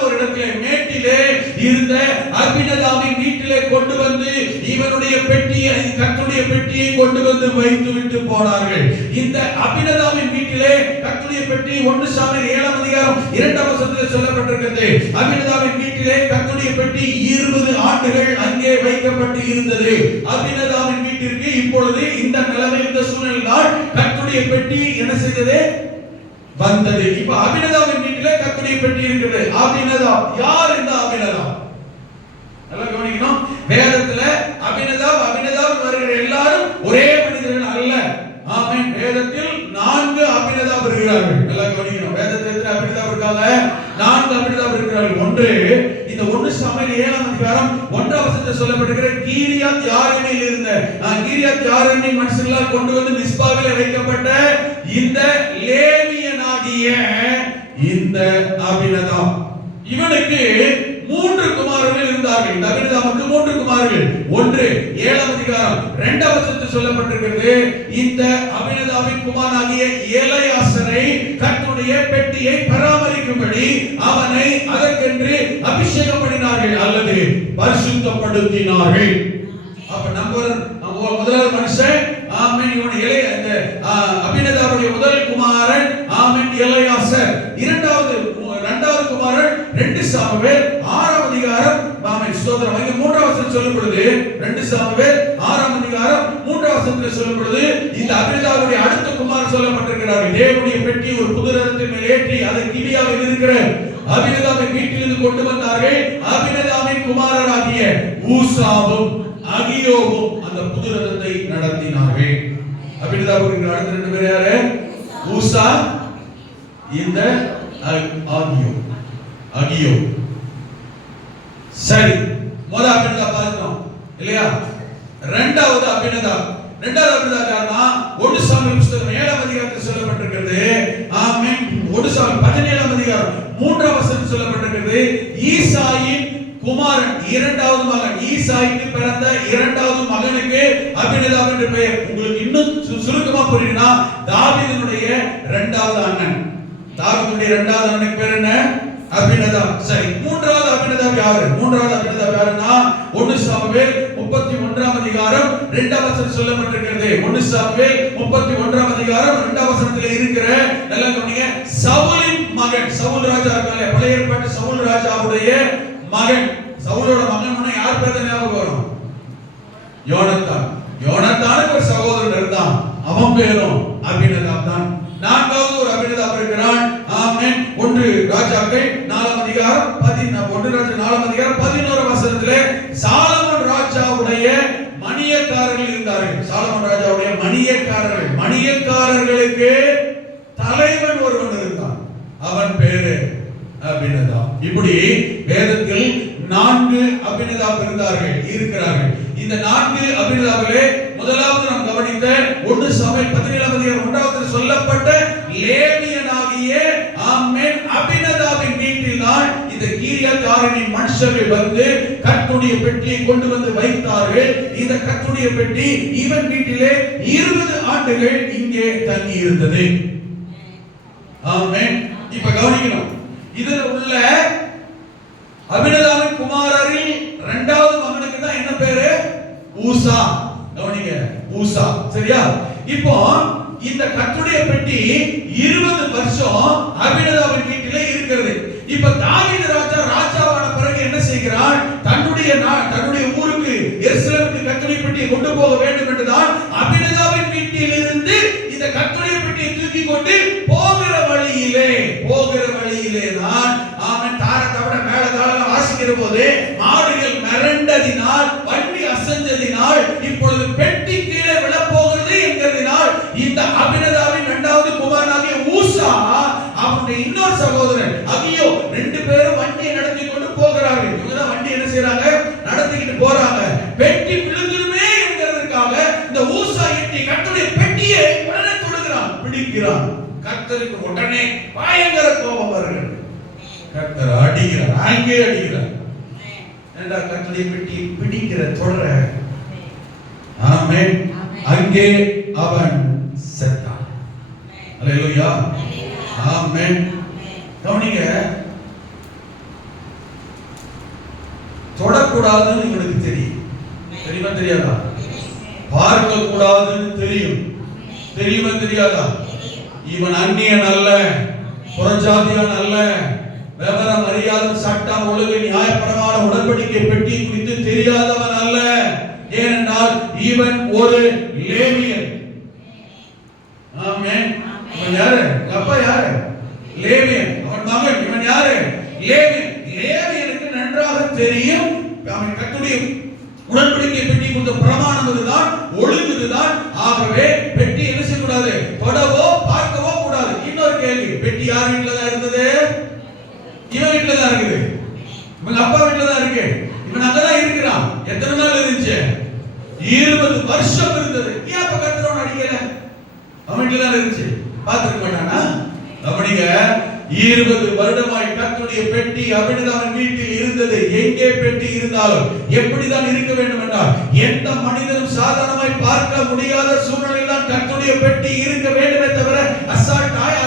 ஒரு இடத்திலே மேட்டிலே இருந்த அபினதாவின் வீட்டிலே கொண்டு வந்து இவனுடைய பெட்டியை கர்த்தருடைய பெட்டியை கொண்டு வந்து வைத்து விட்டு போனார்கள். இந்த அபினதாவின் வீட்டிலே கர்த்தருடைய பெட்டி 1 சாமுவேல் 7ஆம் அதிகாரம் 2ஆம் வசனத்தில் சொல்லப்பட்டிருக்கிறது. அபினதாவின் வீட்டிலே கர்த்தருடைய பெட்டி 20 ஆண்டுகள் அங்கே வைக்கப்பட்டு இருந்தது. அபினதாவின் வீட்டிற்கு இப்பொழுது இந்த நிலைமை இந்த சூழ்நிலையில் கர்த்தருடைய பெட்டி என்ன செய்தது வந்தது. இப்ப அபினதாவின் வீட்டிலே கர்த்தருடைய பெட்டி இருக்குது. அபினதாப் யார்? இந்த அபினதாப் நல்லா கவனிக்கணும். வேதத்துல அபினதாப் வருகிற எல்லாரும் ஒரே மனிதர்கள் அல்ல. ஆமென். வேதத்தில் 4 அபினதாப் இருக்கிறார்கள். நல்லா கவனிக்கணும். வேதத்தில் எத்தனை அபினதாப் இருக்காங்க? 4 அபினதாப் இருக்கிறார்கள். ஒன்று இந்த 1 சாமுவேல் 7ஆம் அதிகாரம் 1ஆம் வசனத்தில் சொல்லப்பட்டிருக்கிற கீரியாத் யாரீமில் இருந்த கீரியாத் யாரீமின் மனுஷர்களால் கொண்டு வந்து மிஸ்பாவிலே வைக்கப்பட்ட இந்த லேவியனாகிய இந்த அபினதாப் இவனுக்கு 3 குமாரர்கள் இருந்தார்கள். இந்த அபினதாபுக்கு 3 குமாரர்கள். ஒன்று 7ஆம் அதிகாரம் 2ஆம் வசனத்தில் சொல்லப்பட்டிருக்கிறது. இந்த அபினதாபின் குமாரனாகிய எலெயாசரை கர்த்தருடைய பெட்டியை பராமரிக்கும்படி அவனை அதற்கென்று அபிஷேகம் பண்ணினார்கள் அல்லது பரிசுத்தப்படுத்தினார்கள். அப்ப முதல் மனுஷன் ஆமென் இவன் இந்த அபினதாபுடைய முதல் குமாரன் ஆமென் எலெயாசர். இரண்டாவது குமாரன் 2 சாமுவேல் 6ஆம் அதிகாரம் ஆமென் ஸ்தோத்திரம். இங்க 3ஆம் வசனம் சொல்லும் பொழுது 2 சாமுவேல் 6ஆம் அதிகாரம் 3ஆம் வசனத்தில் சொல்லும் பொழுது இந்த அபினதாபுடைய அடுத்த குமாரன் சொல்லப்பட்டிருக்கிறார். தேவனுடைய பெட்டி ஒரு புது ரதத்தின் மேல் ஏற்றி அதை கிபியாவில் இருக்கிற அபினதாபின் வீட்டிலிருந்து கொண்டு வந்தார்கள். அபினதாபின் குமாரராகிய ஊசாவும் அகியோவும் அந்த புது ரதத்தை நடத்தினார்கள். அபினதாபுக்கு அடுத்த 2 பேர் யாரு? ஊசா இந்த அகியோ. சரி, முதல் அபினதாப் பார்த்தோம் இல்லையா? இரண்டாவது அபினதாப் யாருன்னா 1 சாமுவேல் புத்தகம் 7ஆம் அதிகாரத்தில் சொல்லப்பட்டிருக்கிறது. ஆமென். 1 சாமுவேல் 17ஆம் அதிகாரம் 3ஆம் வசனத்தில் சொல்லப்பட்டிருக்கிறது. ஈசாயின் குமாரன் இரண்டாவது மகன் ஈசாய்க்கு பிறந்த இரண்டாவது மகனுக்கு அபினதாப் என்று பெயர். உங்களுக்கு இன்னும் சுருக்கமா புரியணும்னா தாவீதுடைய இரண்டாவது அண்ணன். தாவீதுடைய இரண்டாவது அண்ணனுக்கு பேர் என்ன? அபினதாப். சரி, மூன்றாவது அபினதாப் அபினதாப் யாரு? மூன்றாவது அபினதாப் யாருன்னா 1 சாமுவேல் 31ஆம் அதிகாரம் 2ஆம் வசனம் சொல்லப்பட்டிருக்கிறது. 1 சாமுவேல் 31ஆம் அதிகாரம் 2ஆம் வசனத்தில் இருக்கிற நல்லா கவனிங்க. சவுலின் மகன், சவுல் ராஜா இருக்கானே, பழைய ஏற்பாட்டு சவுல் ராஜாவுடைய மகன். சவுலோட மகன் யார் பேர் ஞாபகம் வரும்? யோனத்தான். யோனத்தானுக்கு ஒரு சகோதரன் இருந்தான், அவன் பேரும் அபினதாப் தான். நான்காவது ஒரு அபினதாப் இருக்கிறான். ஆமென். 1 ராஜாக்கள் 4ஆம் அதிகாரம் 11 வசனத்திலே சாலமோன் ராஜாவுடைய மணியக்காரர்கள் இருந்தார்கள். சாலமோன் ராஜாவுடைய மணியக்காரர்கள், மணியக்காரர்களுக்கு தலைவன் ஒருவன் இருந்தான், அவன் பேரு அபினதாப். இப்படி வேதத்தில் 4 அபினதாப் இருக்கிறார்கள். இந்த 4 அபினதாபிலே முதலாவது நாம் கவனித்த 1 சாமுவேல் 17ஆம் அதிகாரம் 1வது சொல்லப்பட்ட லேவியனாகிய ஆமென் அபினதாபின் வீட்டில் தான் இந்த கீரியாத்தாரின் மனுஷர்கள் வந்து கர்த்தருடைய பெட்டியை கொண்டு வந்து வைத்தார்கள். இந்த கர்த்தருடைய பெட்டி இவன் வீட்டிலே 20 ஆண்டுகள் இங்கே தங்கி இருந்தது. ஆமென். இப்ப கவனிக்கணும், இதுல உள்ள அபினதாபின் குமாரரில் 2வது மகனுக்கு தான் என்ன பேரு? ஊசா. கவனிங்க, ஊசா. சரியா? இப்போ இந்த கர்த்தருடைய பெட்டி 20 வருஷம் அபினதாபின் வீட்டிலே இருக்கிறது. இப்ப தாவீது ராஜாவான பிறகு என்ன செய்கிறான்? தன்னுடைய ஊருக்கு எருசலேமுக்கு கர்த்தருடைய பெட்டியை கொண்டு போக வேண்டும் என்றுதான் அபினதாபின் வீட்டிலிருந்து இந்த கர்த்தருடைய பெட்டியை தூக்கி கொண்டு போகிற வழியிலே தான் ஆமென் தாரத்தோட மேளதாளம் வாசிக்கிற போது மாடுகள் மிரண்டதினால், வண்டி அசைஞ்சதினால், இப்பொழுது பெட்டி கீழே விழ போகிறது என்கிறதினால் இந்த அபினதாபின் 2வது குமாரனாகிய ஊசா அவனுடைய இன்னொரு சகோதரன் அகியோ 2 பேரும் வண்டியை நடத்தி கொண்டு போகிறார்கள். இவங்க தான் வண்டி என்ன செய்றாங்க? நடத்திக்கிட்டு போறாங்க. பெட்டி விழுந்துருமே என்கிறதுக்காக இந்த ஊசா எட்டி கர்த்தருடைய பெட்டியை உடனே தொடுகிறான், பிடிக்கிறான். கர்த்தருக்கு உடனே பயங்கர கோபம் வருகிறது. கர்த்தர் அடிக்கிறார், அங்கே அடிக்கிறார். ஏண்டா கர்த்தருடைய பெட்டியை பிடிக்கிற தொடர. ஆமென். அங்கே அவன் செத்தான். அல்லேலூயா. ஆமென். கவனிங்க, தொடக்கூடாதுன்னு இவனுக்கு தெரியும். தெரியுமா தெரியாதா? பார்க்க கூடாதுன்னு தெரியும். தெரியுமா தெரியாதா? இவன் அந்நியன் அல்ல, புறஜாதியான் அல்ல, விவரம் அறியாத, சட்டம் ஒழுங்கு நியாயப்பிரமாண உடன்படிக்கை பெட்டி குறித்து தெரியாதவன் அல்ல. ஏனென்றால் இவன் ஒரு லேவியன். ஆமென். இவன் யாரு? அப்பா யாரு? லேவியன். அவன் மகன். இவன் யாரு? லேவியன். லேவியனுக்கு நன்றாக தெரியும் அவன் கர்த்தருடைய உடன்படிக்கை பெட்டி கொண்ட பிரமாணம் இதுதான், ஒழுங்கு இதுதான். ஆகவே பெட்டி என்ன செய்யக்கூடாது? தொடவோ பார்க்கவோ கூடாது. இன்னொரு கேள்வி, பெட்டி யார் வீட்டுல தான் இருந்தது? இவன் வீட்டுல தான் இருக்குது. இவங்க அப்பா வீட்டுல தான் இருக்கு. இவன் அங்கதான் இருக்கிறான். எத்தனை நாள் இருந்துச்சு? 20 வருஷம் இருந்தது. ஏன் அப்ப கர்த்தரோட அடிக்கல? அவன் வீட்டுல தான் இருந்துச்சு. பார்த்திருக்க மாட்டானா? அப்படிங்க 20 வருடமாய் கர்த்தருடைய பெட்டி அபினதாபின் வீட்டில் இருந்தது. எங்கே பெட்டி இருந்தாலும் எப்படிதான் இருக்க வேண்டும் என்றால் எந்த மனிதனும் சாதாரணமாய் பார்க்க முடியாத சூழ்நிலையில் தான் கர்த்தருடைய பெட்டி இருக்க வேண்டுமே தவிர அசால்ட்டாய்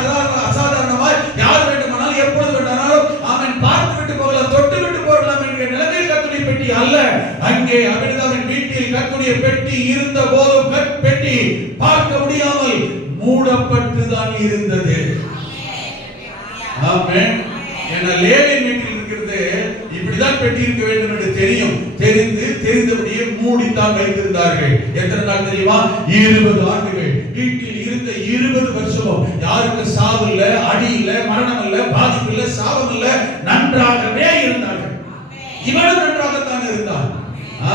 அசாதாரணமாய் யார் வேண்டுமானாலும் எப்பொழுது வேண்டாலும் அவன் பார்த்து விட்டு போகலாம், தொட்டு விட்டு போகலாம் என்கிற நிலைமையில் கர்த்தருடைய பெட்டி அல்ல. அங்கே அபினதாபின் வீட்டில் கர்த்தருடைய பெட்டி இருந்த போதும் பெட்டி பார்க்க முடியாமல் மூடப்பட்டு தான் இருந்தது. ஆமென். ஏன்னா லேவியன் வீட்டில் இருக்கிறது இப்படிதான் பெட்டி இருக்க வேண்டும் என்று தெரிந்தபடியே மூடித்தான் வைத்திருந்தார்கள். எத்தனை நாள் தெரியுமா? 20 ஆண்டுகள் வீட்டில் இருந்த 20 வருஷமும் யாருக்கு சாவு இல்ல, அடி இல்ல, மரணம் இல்ல, பாதிப்பு இல்ல, சாபம் இல்ல, நன்றாகவே இருந்தார்கள். இவனும் நன்றாகத்தான் இருந்தான்.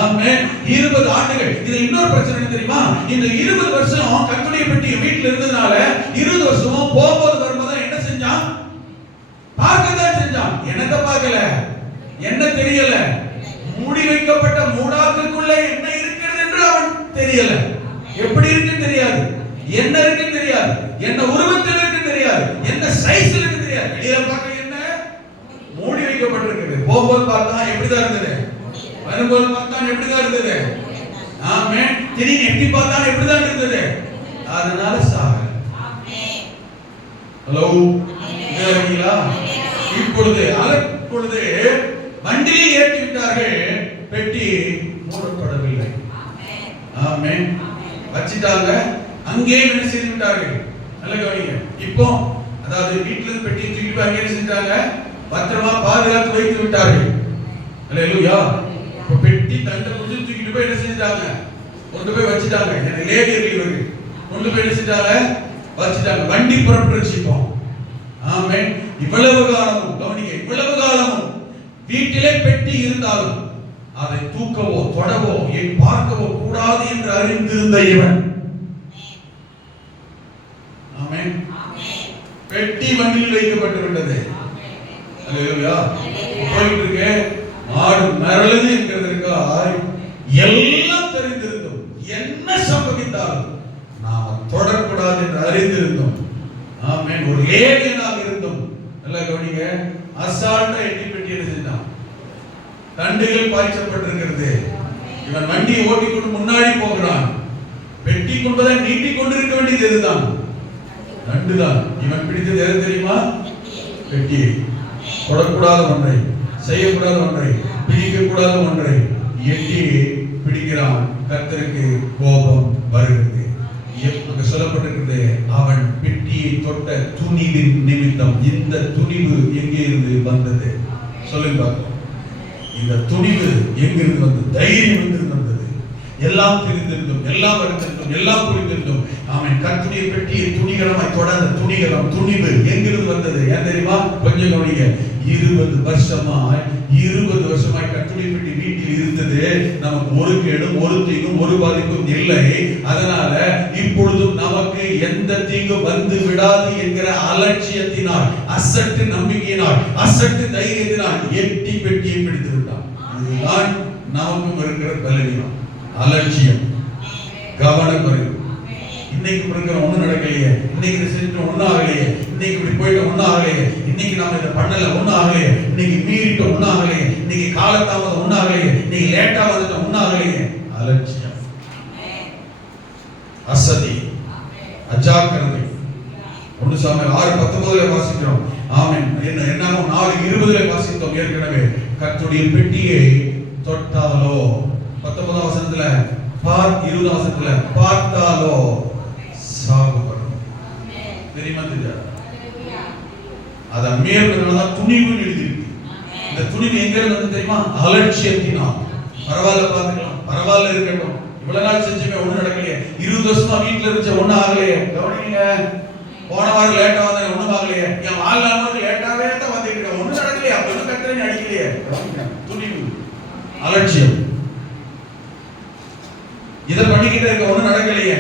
ஆமென். 20 ஆண்டுகள். இது இன்னொரு பிரச்சனை தெரியுமா? இந்த 20 வருஷம் கர்த்தருடைய பெட்டி வீட்டில் இருந்ததுனால 20 வருஷமும் போகும்போது வரும்போது என்ன செஞ்சான்? பார்க்கத்தான் செஞ்சான். என்னத்தை பார்க்கல? என்ன தெரியல? மூடி வைக்கப்பட்ட மூடாக்குக்குள்ள என்ன இருக்கிறது என்று அவன் தெரியல. எப்படி இருக்கு தெரியாது, என்ன இருக்கு தெரியாது, என்ன உருவத்தில் இருக்கு தெரியாது, என்ன சைஸ்ல இருக்கு தெரியாது. வெளியில பார்க்க என்ன மூடி வைக்கப்பட்டிருக்குது. போகும்போது பார்த்தா எப்படிதான் இருந்தது, வரும்போது பார்த்தா எப்படிதான் இருந்தது. ஆமென். திடீர்னு எட்டி பார்த்தா எப்படிதான் இருந்தது. அதனால சாக. ஹலோ, இப்பொழுது வண்டியை ஏற்றி விட்டார்கள், பெட்டி மூடப்படவில்லை. ஆமென். வச்சிட்டாங்க, அங்கே என்ன செய்து விட்டார்கள்? நல்ல கவனிங்க. இப்போ அதாவது வீட்ல இருந்து பெட்டியை தூக்கிட்டு போய் அங்கே செஞ்சாங்க, பத்திரமா பாதுகாத்து வைத்து விட்டார்கள். அல்லேலூயா. இப்போ பெட்டி தண்டை புடிச்சு தூக்கிட்டு போய் என்ன செஞ்சாங்க? கொண்டு போய் வச்சிட்டாங்க. எனக்கு லேடியர்கள் இவர்கள் கொண்டு போய் என்ன செஞ்சாங்க? வச்சிட்டாங்க. வண்டி புறப்பட்டுச்சு. இப்போ ஆமென். இவ்வளவு காலமும் கவனிங்க, இவ்வளவு காலமும் வீட்டிலே பெட்டி இருந்தாலும் அதை தூக்கவோ தொடவோ பார்க்கவோ கூடாது என்று அறிந்திருந்த இவன், ஆமென், பெட்டி வண்டியில் வைக்கப்பட்டு விட்டது. அல்லேலூயா. போயிட்டு இருக்கு, மாடு மரளது என்கிறதற்காக எல்லாம் தெரிந்திருந்தோம், என்ன சம்பவித்தாலும் நாம் தொடக்கூடாது என்று அறிந்திருந்தோம். ஆமென். ஒரு லேடியனாக இருந்தோம். நல்லா கவனிங்க, அசால்ட்டா எட்டி பெட்டி என்ன செஞ்சான்? தண்டுகள் பாய்ச்சப்பட்டிருக்கிறது. இவன் வண்டியை ஓட்டிக்கொண்டு முன்னாடி போகிறான். பெட்டி கொண்டதை நீட்டி கொண்டிருக்க வேண்டியது எதுதான்? நண்டுதான். இவன் பிடித்தது எது தெரியுமா? பெட்டியை. தொடக்கூடாத ஒன்றை, செய்யக்கூடாத ஒன்றை, பிடிக்கக்கூடாத ஒன்றை எட்டி பிடிக்கிறான். கர்த்தருக்கு கோபம் வருகிறது. அங்க சொல்லப்பட்டிருக்கிறது, அவன் பெட்டியை தொட்ட துணிவின் நிமித்தம். இந்த துணிவு எங்கே இருந்து வந்தது? சொல்லுங்க பார்ப்போம். இந்த துணிவு எங்கிருந்து வந்தது? தைரியம் எங்கிருந்து வந்தது? எல்லாம் தெரிந்திருந்தோம், எல்லாம் அறிந்திருந்தோம், எல்லாம் புரிந்திருந்தோம். அவன் கர்த்தருடைய பெட்டியை துணிகரமாய் தொட, அந்த துணிகரம், துணிவு எங்கிருந்து வந்தது? ஏன் தெரியுமா? கொஞ்சம் கவனிங்க. 20 வருஷமாய் கர்த்தருடைய பெட்டி வீட்டில் இருந்தது. நமக்கு ஒரு கேடும், ஒரு தீங்கும், ஒரு பாதிப்பும் இல்லை. அதனால இப்பொழுதும் நமக்கு எந்த தீங்கும் வந்து விடாது என்கிற அலட்சியத்தினால், அசட்டு நம்பிக்கையினால், அசட்டு தைரியத்தினால் எட்டி பெட்டியை பிடித்து விட்டான். இதுதான் நமக்கும் இருக்கிற பலவீனம், அலட்சியம், கவனக்குறைவு. இன்னைக்கு இருக்கிற ஒண்ணும் நடக்கலையே, இன்னைக்கு செஞ்சு ஒண்ணும் ஆகலையே, இன்னைக்கு இப்படி போயிட்டு ஒண்ணும் ஆகலையே, இன்னைக்கு நாம இதை பண்ணல ஒண்ணும் ஆகலையே, இன்னைக்கு மீறிட்டு ஒண்ணும் ஆகலையே, இன்னைக்கு காலத்தாமதம் ஒண்ணும் ஆகலையே, இன்னைக்கு லேட்டா வந்துட்டு ஒண்ணும் ஆகலையே. அலட்சியம், அசதி, அஜாக்கிரதை. 1 சாமுவேல் 6:19 வாசிக்கிறோம். ஆமென். என்ன 4:20 வாசித்தோம் ஏற்கனவே. கர்த்தருடைய பெட்டியை தொட்டாலோ, 19 வசனத்துல 20 வசனத்துல பார்த்தாலோ சாகுபடும். தெரியுமா? தெரியாது. அத மேற்கொள்ளதான் துணிவு எழுதியிருக்கு. இந்த துணிவு எங்க இருந்து தெரியுமா? அலட்சியத்தினால். பரவாயில்ல, பாத்துக்கலாம், பரவாயில்ல, இருக்கட்டும், இவ்வளவு நாள் செஞ்சுமே ஒண்ணும் நடக்கலையே, 20 வருஷமா வீட்டுல இருந்துச்சு ஒண்ணும் ஆகலையே. கவனிங்க, போன வாரம் லேட்டா வந்தேன் ஒண்ணும் ஆகலையே, என் வாழ்நாள் லேட்டாவே தான் வந்துட்டு ஒண்ணும் நடக்கலையே, அப்ப ஒண்ணும் கத்திரன்னு அடிக்கலையே. துணிவு, அலட்சியம். இதை பண்ணிக்கிட்டே இருக்க ஒண்ணும் நடக்கலையே,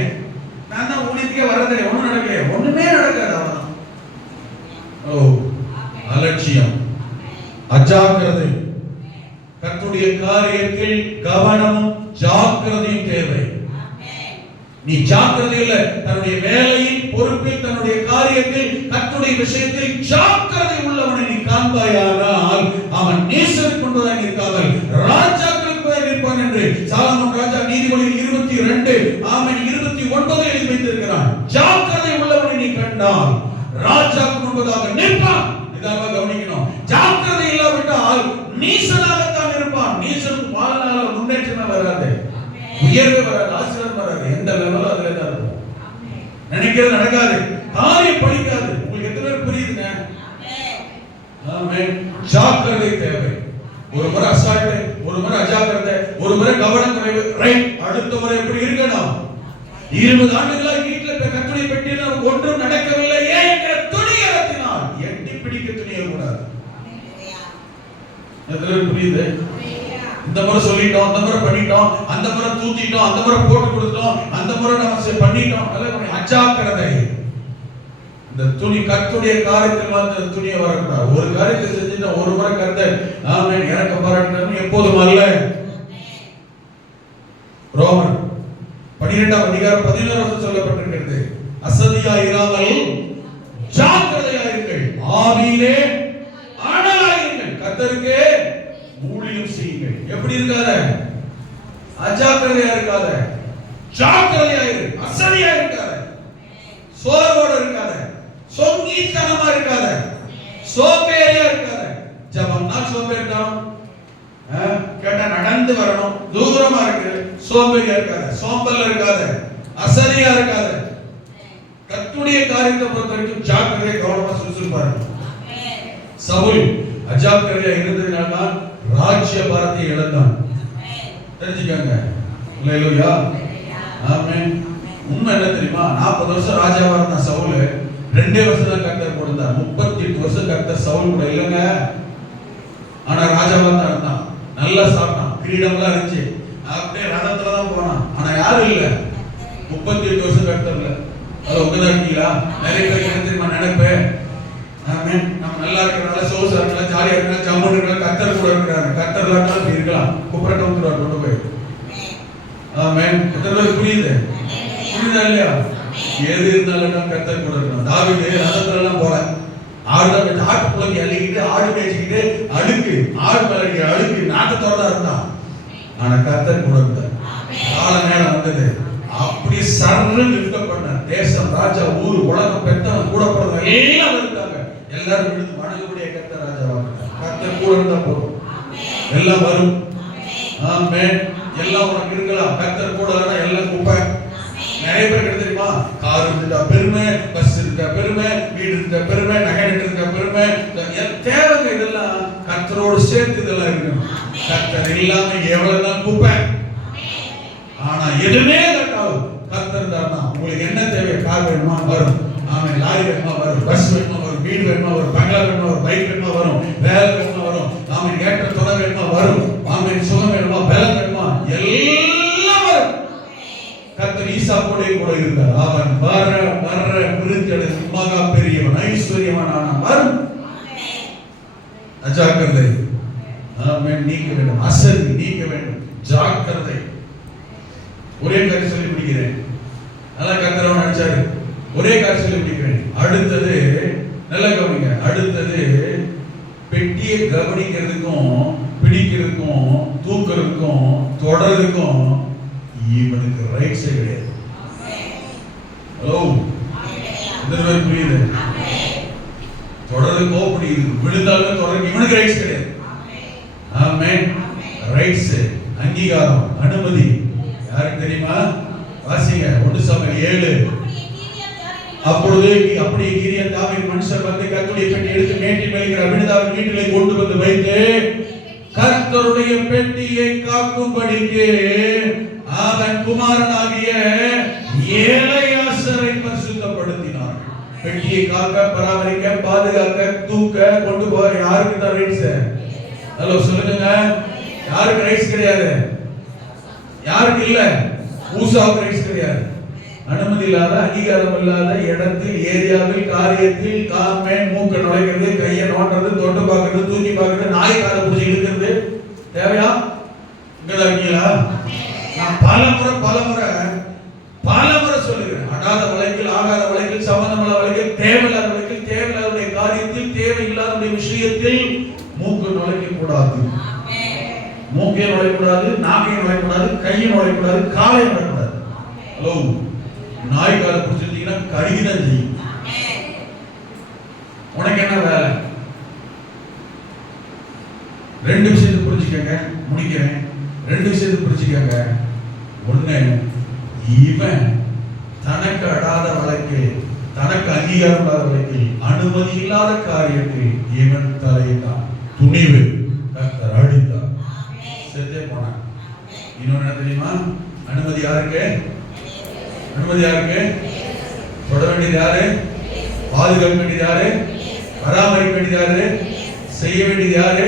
நான் தான் ஊழியத்துக்கே வரதில்லை ஒண்ணும் நடக்கலையே, ஒண்ணுமே நடக்காது. அவன் அலட்சியம், அஜாக்கிரதை. கர்த்தருடைய காரியத்தில் கவனமும் ஜாக்கிரதையும் தேவை. நீ ஜாக்கிரதை இல்ல, தன்னுடைய வேலையில், பொறுப்பில், தன்னுடைய காரியத்தில், கர்த்தருடைய விஷயத்தில் ஜாக்கிரதை உள்ளவனை நீ காண்பாயானால் அவன் நேசர் கொண்டதாக இருக்காமல் ராஜாக்களுக்கு இருப்பான் என்று சாலமோன் ராஜா நீதிமொழியில் 22 ஆமென் 29 எழுதி வைத்திருக்கிறான். ஜாக்கிரதை உள்ளவனை நீ கண்டால் ராஜாக்கு முன்பதாக நிற்பான். இதாக கவனிக்கணும். ஜாக்கிரதை இல்லாவிட்டால் நீசனாகத்தான் இருப்பான். நீசனுக்கு வாழ்நாள முன்னேற்றமே வராது, உயர்வே வராது, ஆசீர்வாதம் வராது. எந்த லெவலும் அதுல தான் இருக்கும். நினைக்கிறது நடக்காது, காரியம் படிக்காது. உங்களுக்கு எத்தனை பேர் புரியுதுங்க? ஆமென். ஜாக்கிரதை தேவை. ஒரு முறை அசால்ட், ஒரு முறை அஜாக்கிரதை, ஒரு முறை கவனக்குறைவு, ரைட். அடுத்த முறை எப்படி இருக்கணும்? 20 ஆண்டுகளாக வீட்டில் கர்த்தருடைய பெட்டியில் நமக்கு ஒன்றும் நடக்கவில்லையே என்கிற துணிகரத்தினால் எட்டி பிடிக்க துணியக்கூடாது. புரியுது? இந்த முறை சொல்லிட்டோம், அந்த முறை பண்ணிட்டோம், அந்த முறை தூத்திட்டோம், அந்த முறை போட்டு கொடுத்தோம், அந்த முறை நம்ம பண்ணிட்டோம். அஜாக்கிரதை. இந்த துணி கர்த்தருடைய காரியத்தில் வந்து துணியை வரக்கூடாது. ஒரு காரியத்தை செஞ்சுட்டா ஒரு முறை கர்த்தர் ஆமென் எனக்கு பாராட்டுன்னு எப்போதும் அல்ல. ரோமர் 12ஆம் அதிகாரம் 11 வசனம் சொல்லப்பட்டிருக்கிறது, அசதியா இராமல் ஜாக்கிரதையா இருங்கள், ஆவியிலே அனலாயிருங்கள், கர்த்தருக்கு ஊழியம் செய்யுங்கள். எப்படி இருக்காத? அஜாக்கிரதையா இருக்காத, ஜாக்கிரதையா இரு. அசதியா இருக்காத, சோர்வோட இருக்காத, சொங்கீத்தனமா இருக்காத, சோம்பேறியா இருக்காத. ஜபம்னா சோம்பேறித்தனம், நடந்து வரணும். தூரமா இருக்கு, சோம்பேறியா இருக்காத, சோம்பல்ல இருக்காத, அசதியா இருக்காத. கர்த்தருடைய காரியத்தை பொறுத்த வரைக்கும் ஜாக்கிரதையா கவனமா சுறுசுறுப்பா இருக்கணும். சவுல் அஜாக்கிரதையா இருந்ததுனால ராஜ்ய பாரத்தை இழந்தான். தெரிஞ்சுக்கங்க. அல்லேலூயா, ஆமென். உண்மை என்ன தெரியுமா? 40 வருஷம் ராஜாவா இருந்த சவுல் 2 வருஷம் தான் கர்த்தர் கொடுத்தார். 38 வருஷம் கர்த்தர் சவுல் கூட இல்லைங்க. ஆனா ராஜாவா தான் இருந்தான். நல்லா சாப்பிட்டான், கிரீடம்லாம் இருந்துச்சு, அப்படியே ரதத்துல தான் போனான். ஆனா யாரும் இல்ல. 38 வருஷம் கர்த்தர் இல்ல. அது உங்கதான் இருக்கீங்களா? நிறைய பேருக்கு என்ன தெரியுமா நினைப்பு? ஆமென். நம்ம நல்லா இருக்கிறனால, சோசா இருக்கலாம், ஜாலியா இருக்கலாம், ஜம்முன்னு இருக்கலாம், கர்த்தர் கூட இருக்கிறாங்க. கர்த்தர் இல்லாட்டாலும் இப்படி இருக்கலாம். குப்பரட்ட வந்துருவார் கொண்டு போய். ஆமென். எத்தனை பேருக்கு புரியுது? புரியுதா இல்லையா? எது இருந்தாலும் கர்த்தர் கூட இருக்கணும். தாவீது ரதத்துல எல்லாம் போல, ஆட்டு புலங்கி அள்ளிக்கிட்டு, ஆடு மேய்ச்சிக்கிட்டு, அழுக்கு ஆடு மேல அழுக்கு நாட்டத்தோட தான் இருந்தான். ஆனா கர்த்தர் கூட இருந்தார். கால நேரம் வந்தது, அப்படி சர்ன்னு லிஃப்ட் பண்ண தேசம், ராஜா, ஊரு, உலகம், பெத்தவன், கூட பிறந்தவங்க எல்லாம் இருந்தாங்க. எல்லாரும் விழுந்து வணங்கக்கூடிய கர்த்தர் ராஜாவா இருந்தார். கர்த்தர் கூட இருந்தா போதும், எல்லாம் வரும். ஆமென். எல்லாம் உனக்கு இருக்கலாம். கர்த்தர் கூட இல்லைன்னா எல்லாம் குப்பை. நிறைய பேருக்கு தெரியுமா? கார் இருந்துட்டா பெருமை, பஸ் இருக்க பெருமை, வீடு இருக்க பெருமை, நகை இருக்க பெருமை. தேவைங்க இதெல்லாம் கர்த்தரோடு சேர்த்து இதெல்லாம் இருக்கணும். கர்த்தர் இல்லாம எவ்வளவுதான் குப்பை. ஆனா எதுவுமே கட்டாவும் கர்த்தர் தான். உங்களுக்கு என்ன தேவை? கார் வேணுமா? வரும். ஆமென். லாரி வேணுமா? வரும். பஸ் வேணுமா? வரும். வீடு வேணுமா? வரும். பங்களா வேணுமா? வரும். பைக் வேணுமா? வரும். வேலை வேணுமா? வரும். ஆமென். ஏற்ற துணை வேணுமா? வரும். ஆமென். சுகம் வேணுமா? பலம் வேணுமா? எல்லாம் வரும். கர்த்தர் ஈசாக்கோட கூட இருந்தார். அவன் வர வர விருத்தெடுத்து மகா பெரியவன், ஐஸ்வர்யவன் ஆனான். வரும். அஜாக்கிரதை ஆமென் நீக்க வேண்டும். அசதி நீக்க வேண்டும். ஜாக்கிரதை. ஒரே காரியம் சொல்லி முடிக்கிறேன். நல்லா கர்த்தரவன் நினைச்சாரு. ஒரே காரியம் சொல்லி முடிக்கிறேன். அடுத்தது நல்லா கவனிங்க. அடுத்தது பெட்டியை கவனிக்கிறதுக்கும், பிடிக்கிறதுக்கும், தூக்கிறதுக்கும், தொடறதுக்கும் இவனுக்கு ரைட்ஸே கிடையாது. ஹலோ, இந்த புரியுது? தொடர்ந்து கோபப்படுது, விழுந்தாலும் தொடர்ந்து இவனுக்கு ரைட்ஸ் கிடையாது. ஆமென். ரைட்ஸ், அங்கீகாரம், அனுமதி யாருக்கு தெரியுமா? வாசிங்க 1 சாமுவேல் 7. அப்பொழுது அப்படியே கீரியாத்தாவின் மனுஷர் வந்து கர்த்தருடைய பெட்டி எடுத்து மேட்டில் வைக்கிற அபினதாவின் வீட்டிலே கொண்டு வந்து வைத்து கர்த்தருடைய பெட்டியை காக்கும்படிக்கு அவன் குமாரனாகிய ஏலையாசரை பரிசுத்தப்படுத்தினார். பெட்டியை காக்க, பராமரிக்க, பாதுகாக்க, தூக்க, கொண்டு போக யாருக்கு தான் ரைட்ஸ்? ஹலோ சொல்லுங்க. யாருக்கு ரைட்ஸ் கிடையாது? யாருக்கு இல்ல? ஊசாவுக்கு ரைட்ஸ் கிடையாது. அனுமதி இல்லாத, அங்கீகாரம் இல்லாத இடத்தில், ஏரியாவில், காரியத்தில் காமேன் மூக்க நுழைக்கிறது, கையை நோட்டுறது, தொட்டு பார்க்கறது, தூக்கி பார்க்கறது, நாய் காலை பிடிச்சி இழுக்கிறது தேவையா? இங்கதான் இருக்கீங்களா? நான் பலமுறை சொல்லுகிறேன். அடாத வழக்கில், ஆகாத வழக்கில், சம்பந்தமுள்ள வழக்கில், தேவையில்லாத வழக்கில், தேவையில்லாத காரியத்தில், தேவையில்லாத விஷயத்தில் மூக்கு நுழைக்க கூடாது. மூக்கே நுழைக்கூடாது, நாக்கையும் நுழைக்கூடாது, கையும் நுழைக்கூடாது, காலையும் நுழைக்கூடாது. ஹலோ, நாய் காலை பிடிச்சிருந்தீங்கன்னா கழுகிதான் செய்யும். உனக்கு என்ன வேலை? 2 விஷயத்தை புரிஞ்சுக்கங்க, முடிக்கிறேன். 2 விஷயத்தை புரிஞ்சுக்கங்க. ஒண்ணு, இவன் தனக்கு அடாத வழக்கில், தனக்கு அங்கீகாரம் இல்லாத வழக்கில், அனுமதி இல்லாத காரியத்தில் இவன் தலையிட்டான். துணிவு, கர்த்தர் அடித்தார், செத்தே போனான். இன்னொன்னு என்ன தெரியுமா? அனுமதி யாருக்கு? அனுமதி யாருக்கு? தொட வேண்டியது யாரு? பாதுகாக்க வேண்டியது யாரு? பராமரிக்க வேண்டியது யாரு? செய்ய வேண்டியது யாரு?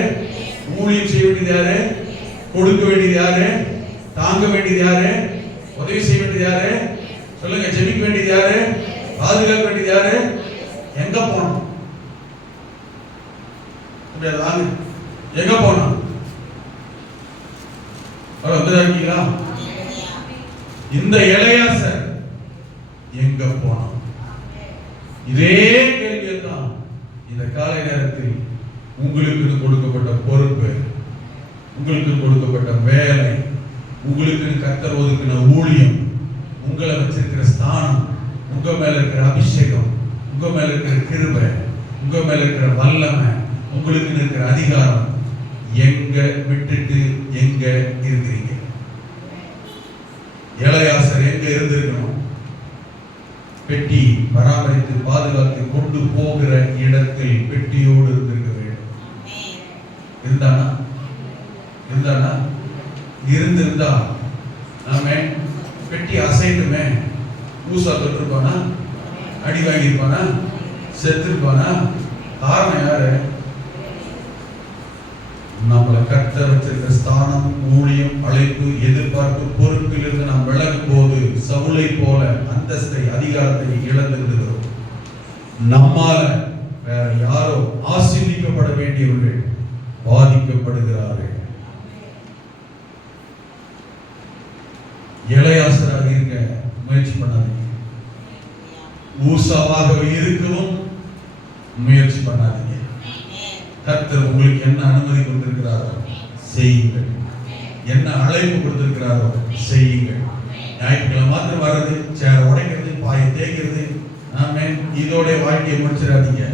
ஊழியம் செய்ய வேண்டியது யாரு? கொடுக்க வேண்டியது யாரு? தாங்க வேண்டியது யாரு? உதவி செய்ய வேண்டியது யாரு? சொல்லுங்க. ஜெபிக்க வேண்டியது யாரு? பாதுகாக்க வேண்டியது யாரு? எங்க போனோம்? எங்க போனோம்? இருக்கீங்களா? இந்த எலையாசர் எங்க போனோம்? இதே கேள்வி தான் இந்த காலை நேரத்தில் உங்களுக்கு கொடுக்கப்பட்ட பொறுப்பு, உங்களுக்கு கொடுக்கப்பட்ட வேலை, உங்களுக்கு கர்த்தர் ஒதுக்கின ஊழியம், உங்களை வச்சிருக்கிற ஸ்தானம், உங்க மேல இருக்கிற அபிஷேகம், உங்க மேல இருக்கிற கிருபை, உங்க மேல இருக்கிற வல்லமை, உங்களுக்கு இருக்கிற அதிகாரம் எங்க விட்டுட்டு எங்க இருக்கிறீங்க? எலையாசர் எங்க இருந்திருக்கணும்? பெட்டி பராமரித்து பாதுகாத்து கொண்டு போகிற இடத்தில் பெட்டியோடு இருந்திருக்க வேண்டும். இருந்தானா? இருந்திருந்தா ஆமென், பெட்டி அசைட்டுமே, ஊசா தொட்டிருப்பானா? அடி வாங்கியிருப்பானா? செத்துருப்பானா? காரணம் யாரு? நம்மளை கர்த்தர் வச்சிருக்கிற ஸ்தானம், ஊழியம், அழைப்பு, எதிர்பார்ப்பு, பொறுப்பில் இருந்து நாம் விலகும் போது சவுலை போல அந்தஸ்தை, அதிகாரத்தை இழந்து விடுகிறோம். நம்மால வேற யாரோ ஆசீர்வதிக்கப்பட வேண்டியவர்கள் பாதிக்கப்படுகிறார்கள். எலையாசராக இருக்க முயற்சி பண்ணாதீங்க. ஊசாவாக இருக்கவும் முயற்சி பண்ணாதீங்க. கர்த்தர் உங்களுக்கு என்ன அனுமதி கொடுத்திருக்கிறாரோ செய்யுங்கள். என்ன அழைப்பு கொடுத்திருக்கிறாரோ செய்யுங்கள். ஞாயிற்றுக்கிழமை மாத்திரம் வர்றது, சேர உடைக்கிறது, பாயை தேய்க்கிறது, ஆமென், இதோட வாழ்க்கையை முடிச்சிடாதீங்க.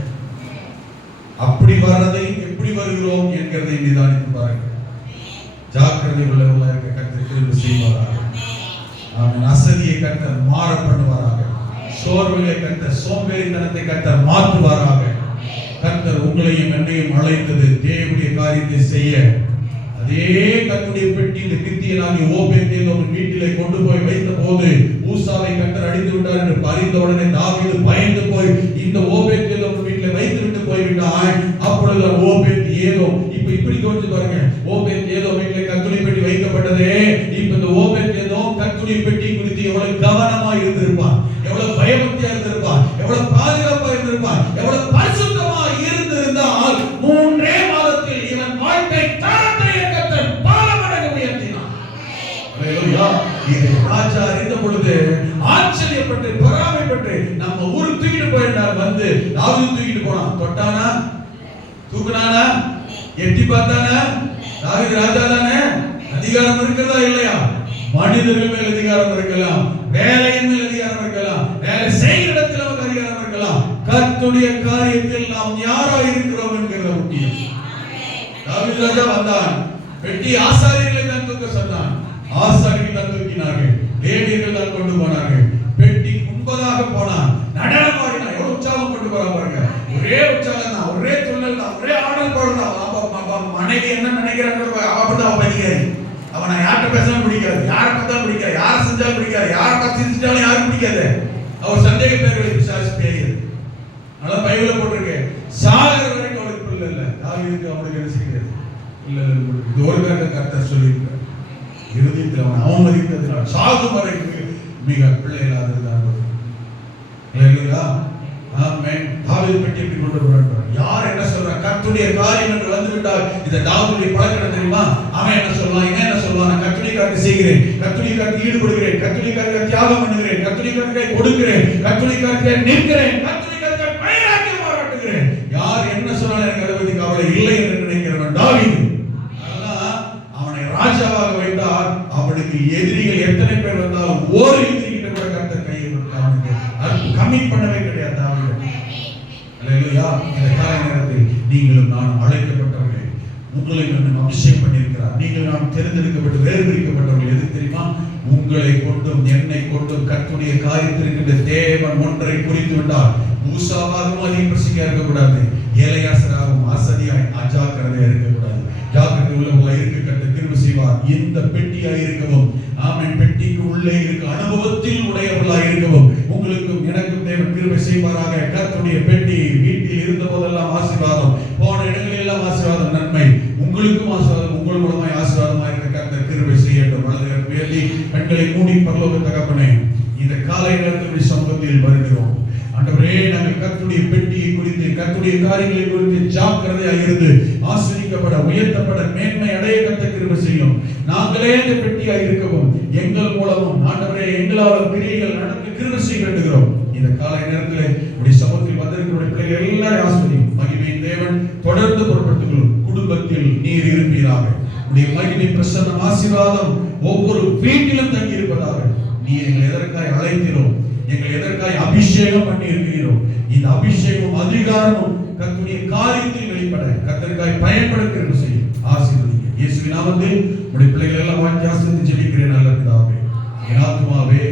அப்படி வர்றதை எப்படி வருகிறோம் என்கிறதை நிதானித்து பாருங்கள். ஜாக்கிரதை உள்ளவர்களாக இருக்க கர்த்தர் கிருபை செய்வாராக. ஆமென். அசதியை கர்த்தர் மாற பண்ணுவாராக. சோர்வுகளை கர்த்தர், சோம்பேறித்தனத்தை கர்த்தர் மாற்றுவாராக. கர்த்தர் உங்களையும் என்னையும் அழைத்தது தேவனுடைய காரியத்தை செய்ய. அதே கர்த்தருடைய பெட்டி இந்த கித்தியனாகிய ஓபேதேதோம் வீட்டிலே கொண்டு போய் வைத்த போது ஊசாவை கர்த்தர் அடித்து விட்டார் என்று அறிந்த உடனே தாவீது பயந்து போய் இந்த ஓபேதேதோம் வீட்டிலே வைத்து விட்டு போய்விட்டான். அப்பொழுது ஓபேதேதோம், இப்ப இப்படி தோன்று பாருங்க, ஓபேதேதோம் வீட்டிலே கர்த்தருடைய பெட்டி வைக்கப்பட்டதே. இப்ப இந்த ஓபேதேதோம் கர்த்தருடைய பெட்டி குறித்து எவ்வளவு கவனமா இருந்திருப்பான், எவ்வளவு பயபக்தியா இருந்திருப்பான், எவ்வளவு பாதுகாப்பா இருந்திருப்பான், எவ்வளவு பரிசுத்தமா இருந்திருந்தால் 3 மாதத்தில் இவன் வாழ்க்கை தரத்தை கர்த்தர் பல மடங்கு உயர்த்தினார். ஹalleluya. இதை ராஜா அறிந்த பொழுது ஆச்சரியப்பட்டு பொறாமைப்பட்டு நம்ம ஊருக்கு தூக்கிட்டு போயிட்டார். வந்து தாவீது தூக்கிட்டு போனான். தொட்டானா? தூக்குனானா? எட்டி பார்த்தானா? தாவீது ராஜா தானே, அதிகாரம் இருக்கிறதா இல்லையா? மனிதர்கள் மேல் அதிகாரம் இருக்கலாம், வேலையின் மேல் அதிகாரம் இருக்கலாம், வேலை செய்கிற இடத்தில் நமக்கு அதிகாரம் இருக்கலாம். கர்த்தருடைய காரியத்தில் நாம் யாரா இருக்கிறோம் என்கிறது முக்கியம். தாவீது ராஜா வந்தான், பெட்டி ஆசாரியர்களை தான் தூக்க சொன்னான். ஆசாரியர்கள் தான் தூக்கினார்கள், லேவியர்கள் தான் கொண்டு போனார்கள். பெட்டி முன்பதாக போனான், நடனமாடினான். எவ்வளவு உற்சாகம் கொண்டு போறா பாருங்க. ஒரே உற்சாகம் தான், ஒரே துள்ளல் தான், ஒரே ஆடல் போடுறான். மனைவி என்ன நினைக்கிறாங்க அப்படிதான் பதிகாரி. அவனை யார்கிட்ட பேசாம பிடிக்காது, யாரை பார்த்தா பிடிக்காது, யாரை செஞ்சாலும் பிடிக்காது, யாரை பார்த்து செஞ்சாலும் யாரும் பிடிக்காது. அவர் சந்தேக பேர்களை பிசாசு பேர் நல்லா பைபிள்ல போட்டிருக்கு. சாகர வரைக்கும் அவளுக்கு பிள்ளை இல்லை. தாவீதுக்கு அவனுக்கு என்ன செய்கிறது இல்லை. இது ஒரு கர்த்தர் சொல்லியிருக்கிறார். இறுதியில் அவன் அவமதித்ததினால் சாகும் வரைக்கும் மிக பிள்ளை இல்லாததுதான். ஆமென். தாவீது பெட்டி எப்படி கொண்டு போறார்? யார் என்ன சொல்றா? கர்த்தருடைய காரியம் என்று வந்து விட்டால் இந்த தாவீதுடைய பழக்கம் தெரியுமா? அவன் என்ன சொல்றான், இவன் என்ன சொல்றான்? நான் கர்த்தருடைய காரியத்தை செய்கிறேன், கர்த்தருடைய காரியத்தில் ஈடுபடுகிறேன், கர்த்தருடைய காரியத்தை தியாகம் பண்ணுகிறேன், கர்த்தருடைய காரியத்தை கொடுக்கிறேன், கர்த்தருடைய காரியத்தை நிற்கிறேன், கர்த்தருடைய காரியத்தை பயனாக்கி பாராட்டுகிறேன். யார் என்ன சொன்னாலும் எனக்கு அதை பத்தி கவலை இல்லை என்று நினைக்கிறவன் தாவீது. அதனால அவனை ராஜாவாக வைத்தார். அவனுக்கு எதிரிகள் எத்தனை பேர் வந்தாலும் ஒரு எதிரிகிட்ட கூட கர்த்தர் கையை கமிட் பண்ணவே கிடையாது தாவீது. ஹalleluya. இந்த காலை நேரத்தில் நீங்களும் நான் அழைக்கப்பட்டவர்கள், உங்களை நான் அபிஷேகம் பண்ணியிருக்கிறார். நீங்கள் நான் தேர்ந்தெடுக்கப்பட்டு வேறு பிரிக்கப்பட்டவர்கள். எது தெரியுமா? உங்களை கொண்டும் என்னை கொண்டும் கர்த்தருடைய காரியத்தில் இருக்கின்ற தேவன் ஒன்றை குறித்து விட்டால் மூசாவாகவும் அதிகம் பிரசிக்க இருக்கக்கூடாது, ஏலையாசராகவும் அசதியாய் அஜாக்கிரதையா இருக்கக்கூடாது. ஜாக்கிரதை உள்ளவர்களாக இருக்க கர்த்தர் கிருபை செய்வார். இந்த பெட்டியாய் இருக்கவும், ஆமென், பெட்டிக்கு உள்ளே இருக்க அனுபவத்தில் உடையவர்களாக இருக்கவும் உங்களுக்கும் எனக்கும் தேவன் கிருபை செய்வாராக. கர்த்தருடைய பெட்டி வீட்டில் இருந்த போதெல்லாம் ஆசீர்வாதம், போன இடங்களில் எல்லாம் ஆசீர்வாதம், நன்மை உங்களுக்கும் ஆசீர்வாதம், உங்கள் மூலமாய் ஆசீர்வாதமாக இருக்க கர்த்தர் கிருபை செய்யட்டும். வலதுகரம் உயர்த்தி கண்களை மூடி பரலோக தகப்பனே, இந்த காலை நேரத்தில் சமூகத்தில் வருகிறோம். ஆண்டவரே, நாங்கள் கர்த்தருடைய பெட்டியை குறித்து, கர்த்தருடைய காரியங்களை குறித்து ஜாக்கிரதையாக இருந்து ஆசீர்வதிக்கப்பட, உயர்த்தப்பட, மேன்மை அடைய கர்த்தர் கிருபை செய்யும். நாங்களே இந்த பெட்டியாக இருக்கவும் எங்கள் மூலமும் ஆண்டவரே எங்களால் கிரியைகள் நடக்க கிருபை செய்ய வேண்டுகிறோம். இந்த காலை நேரத்தில் உடைய சமூகத்தில் வந்திருக்கிற பிள்ளைகள் எல்லாரும் ஆசீர்வதியும். மகிமையின் தேவன் தொடர்ந்து பொறுப்படுத்திக் குடும்பத்தில் நீர் இருப்பீராக. உடைய மகிமை பிரசன்னம் ஆசீர்வாதம் ஒவ்வொரு வீட்டிலும் தங்கி இருப்பதாக. நீ எங்களை எதற்காய் அழைக்கிறோம், எங்களை எதற்காய் அபிஷேகம் பண்ணி இருக்கிறோம். இந்த அபிஷேகம் அதிகாரமும் கர்த்தருடைய காரியத்தில் வெளிப்பட கர்த்தருக்காய் பயன்படுத்த செய்யும். ஆசீர்வதிங்க இயேசுவின் நாமத்தில். உடைய பிள்ளைகள் எல்லாம் வாங்கி ஆசீர்வதித்து ஜெபிக்கிறேன் நல்ல பிதாவே. என் ஆத்துமாவே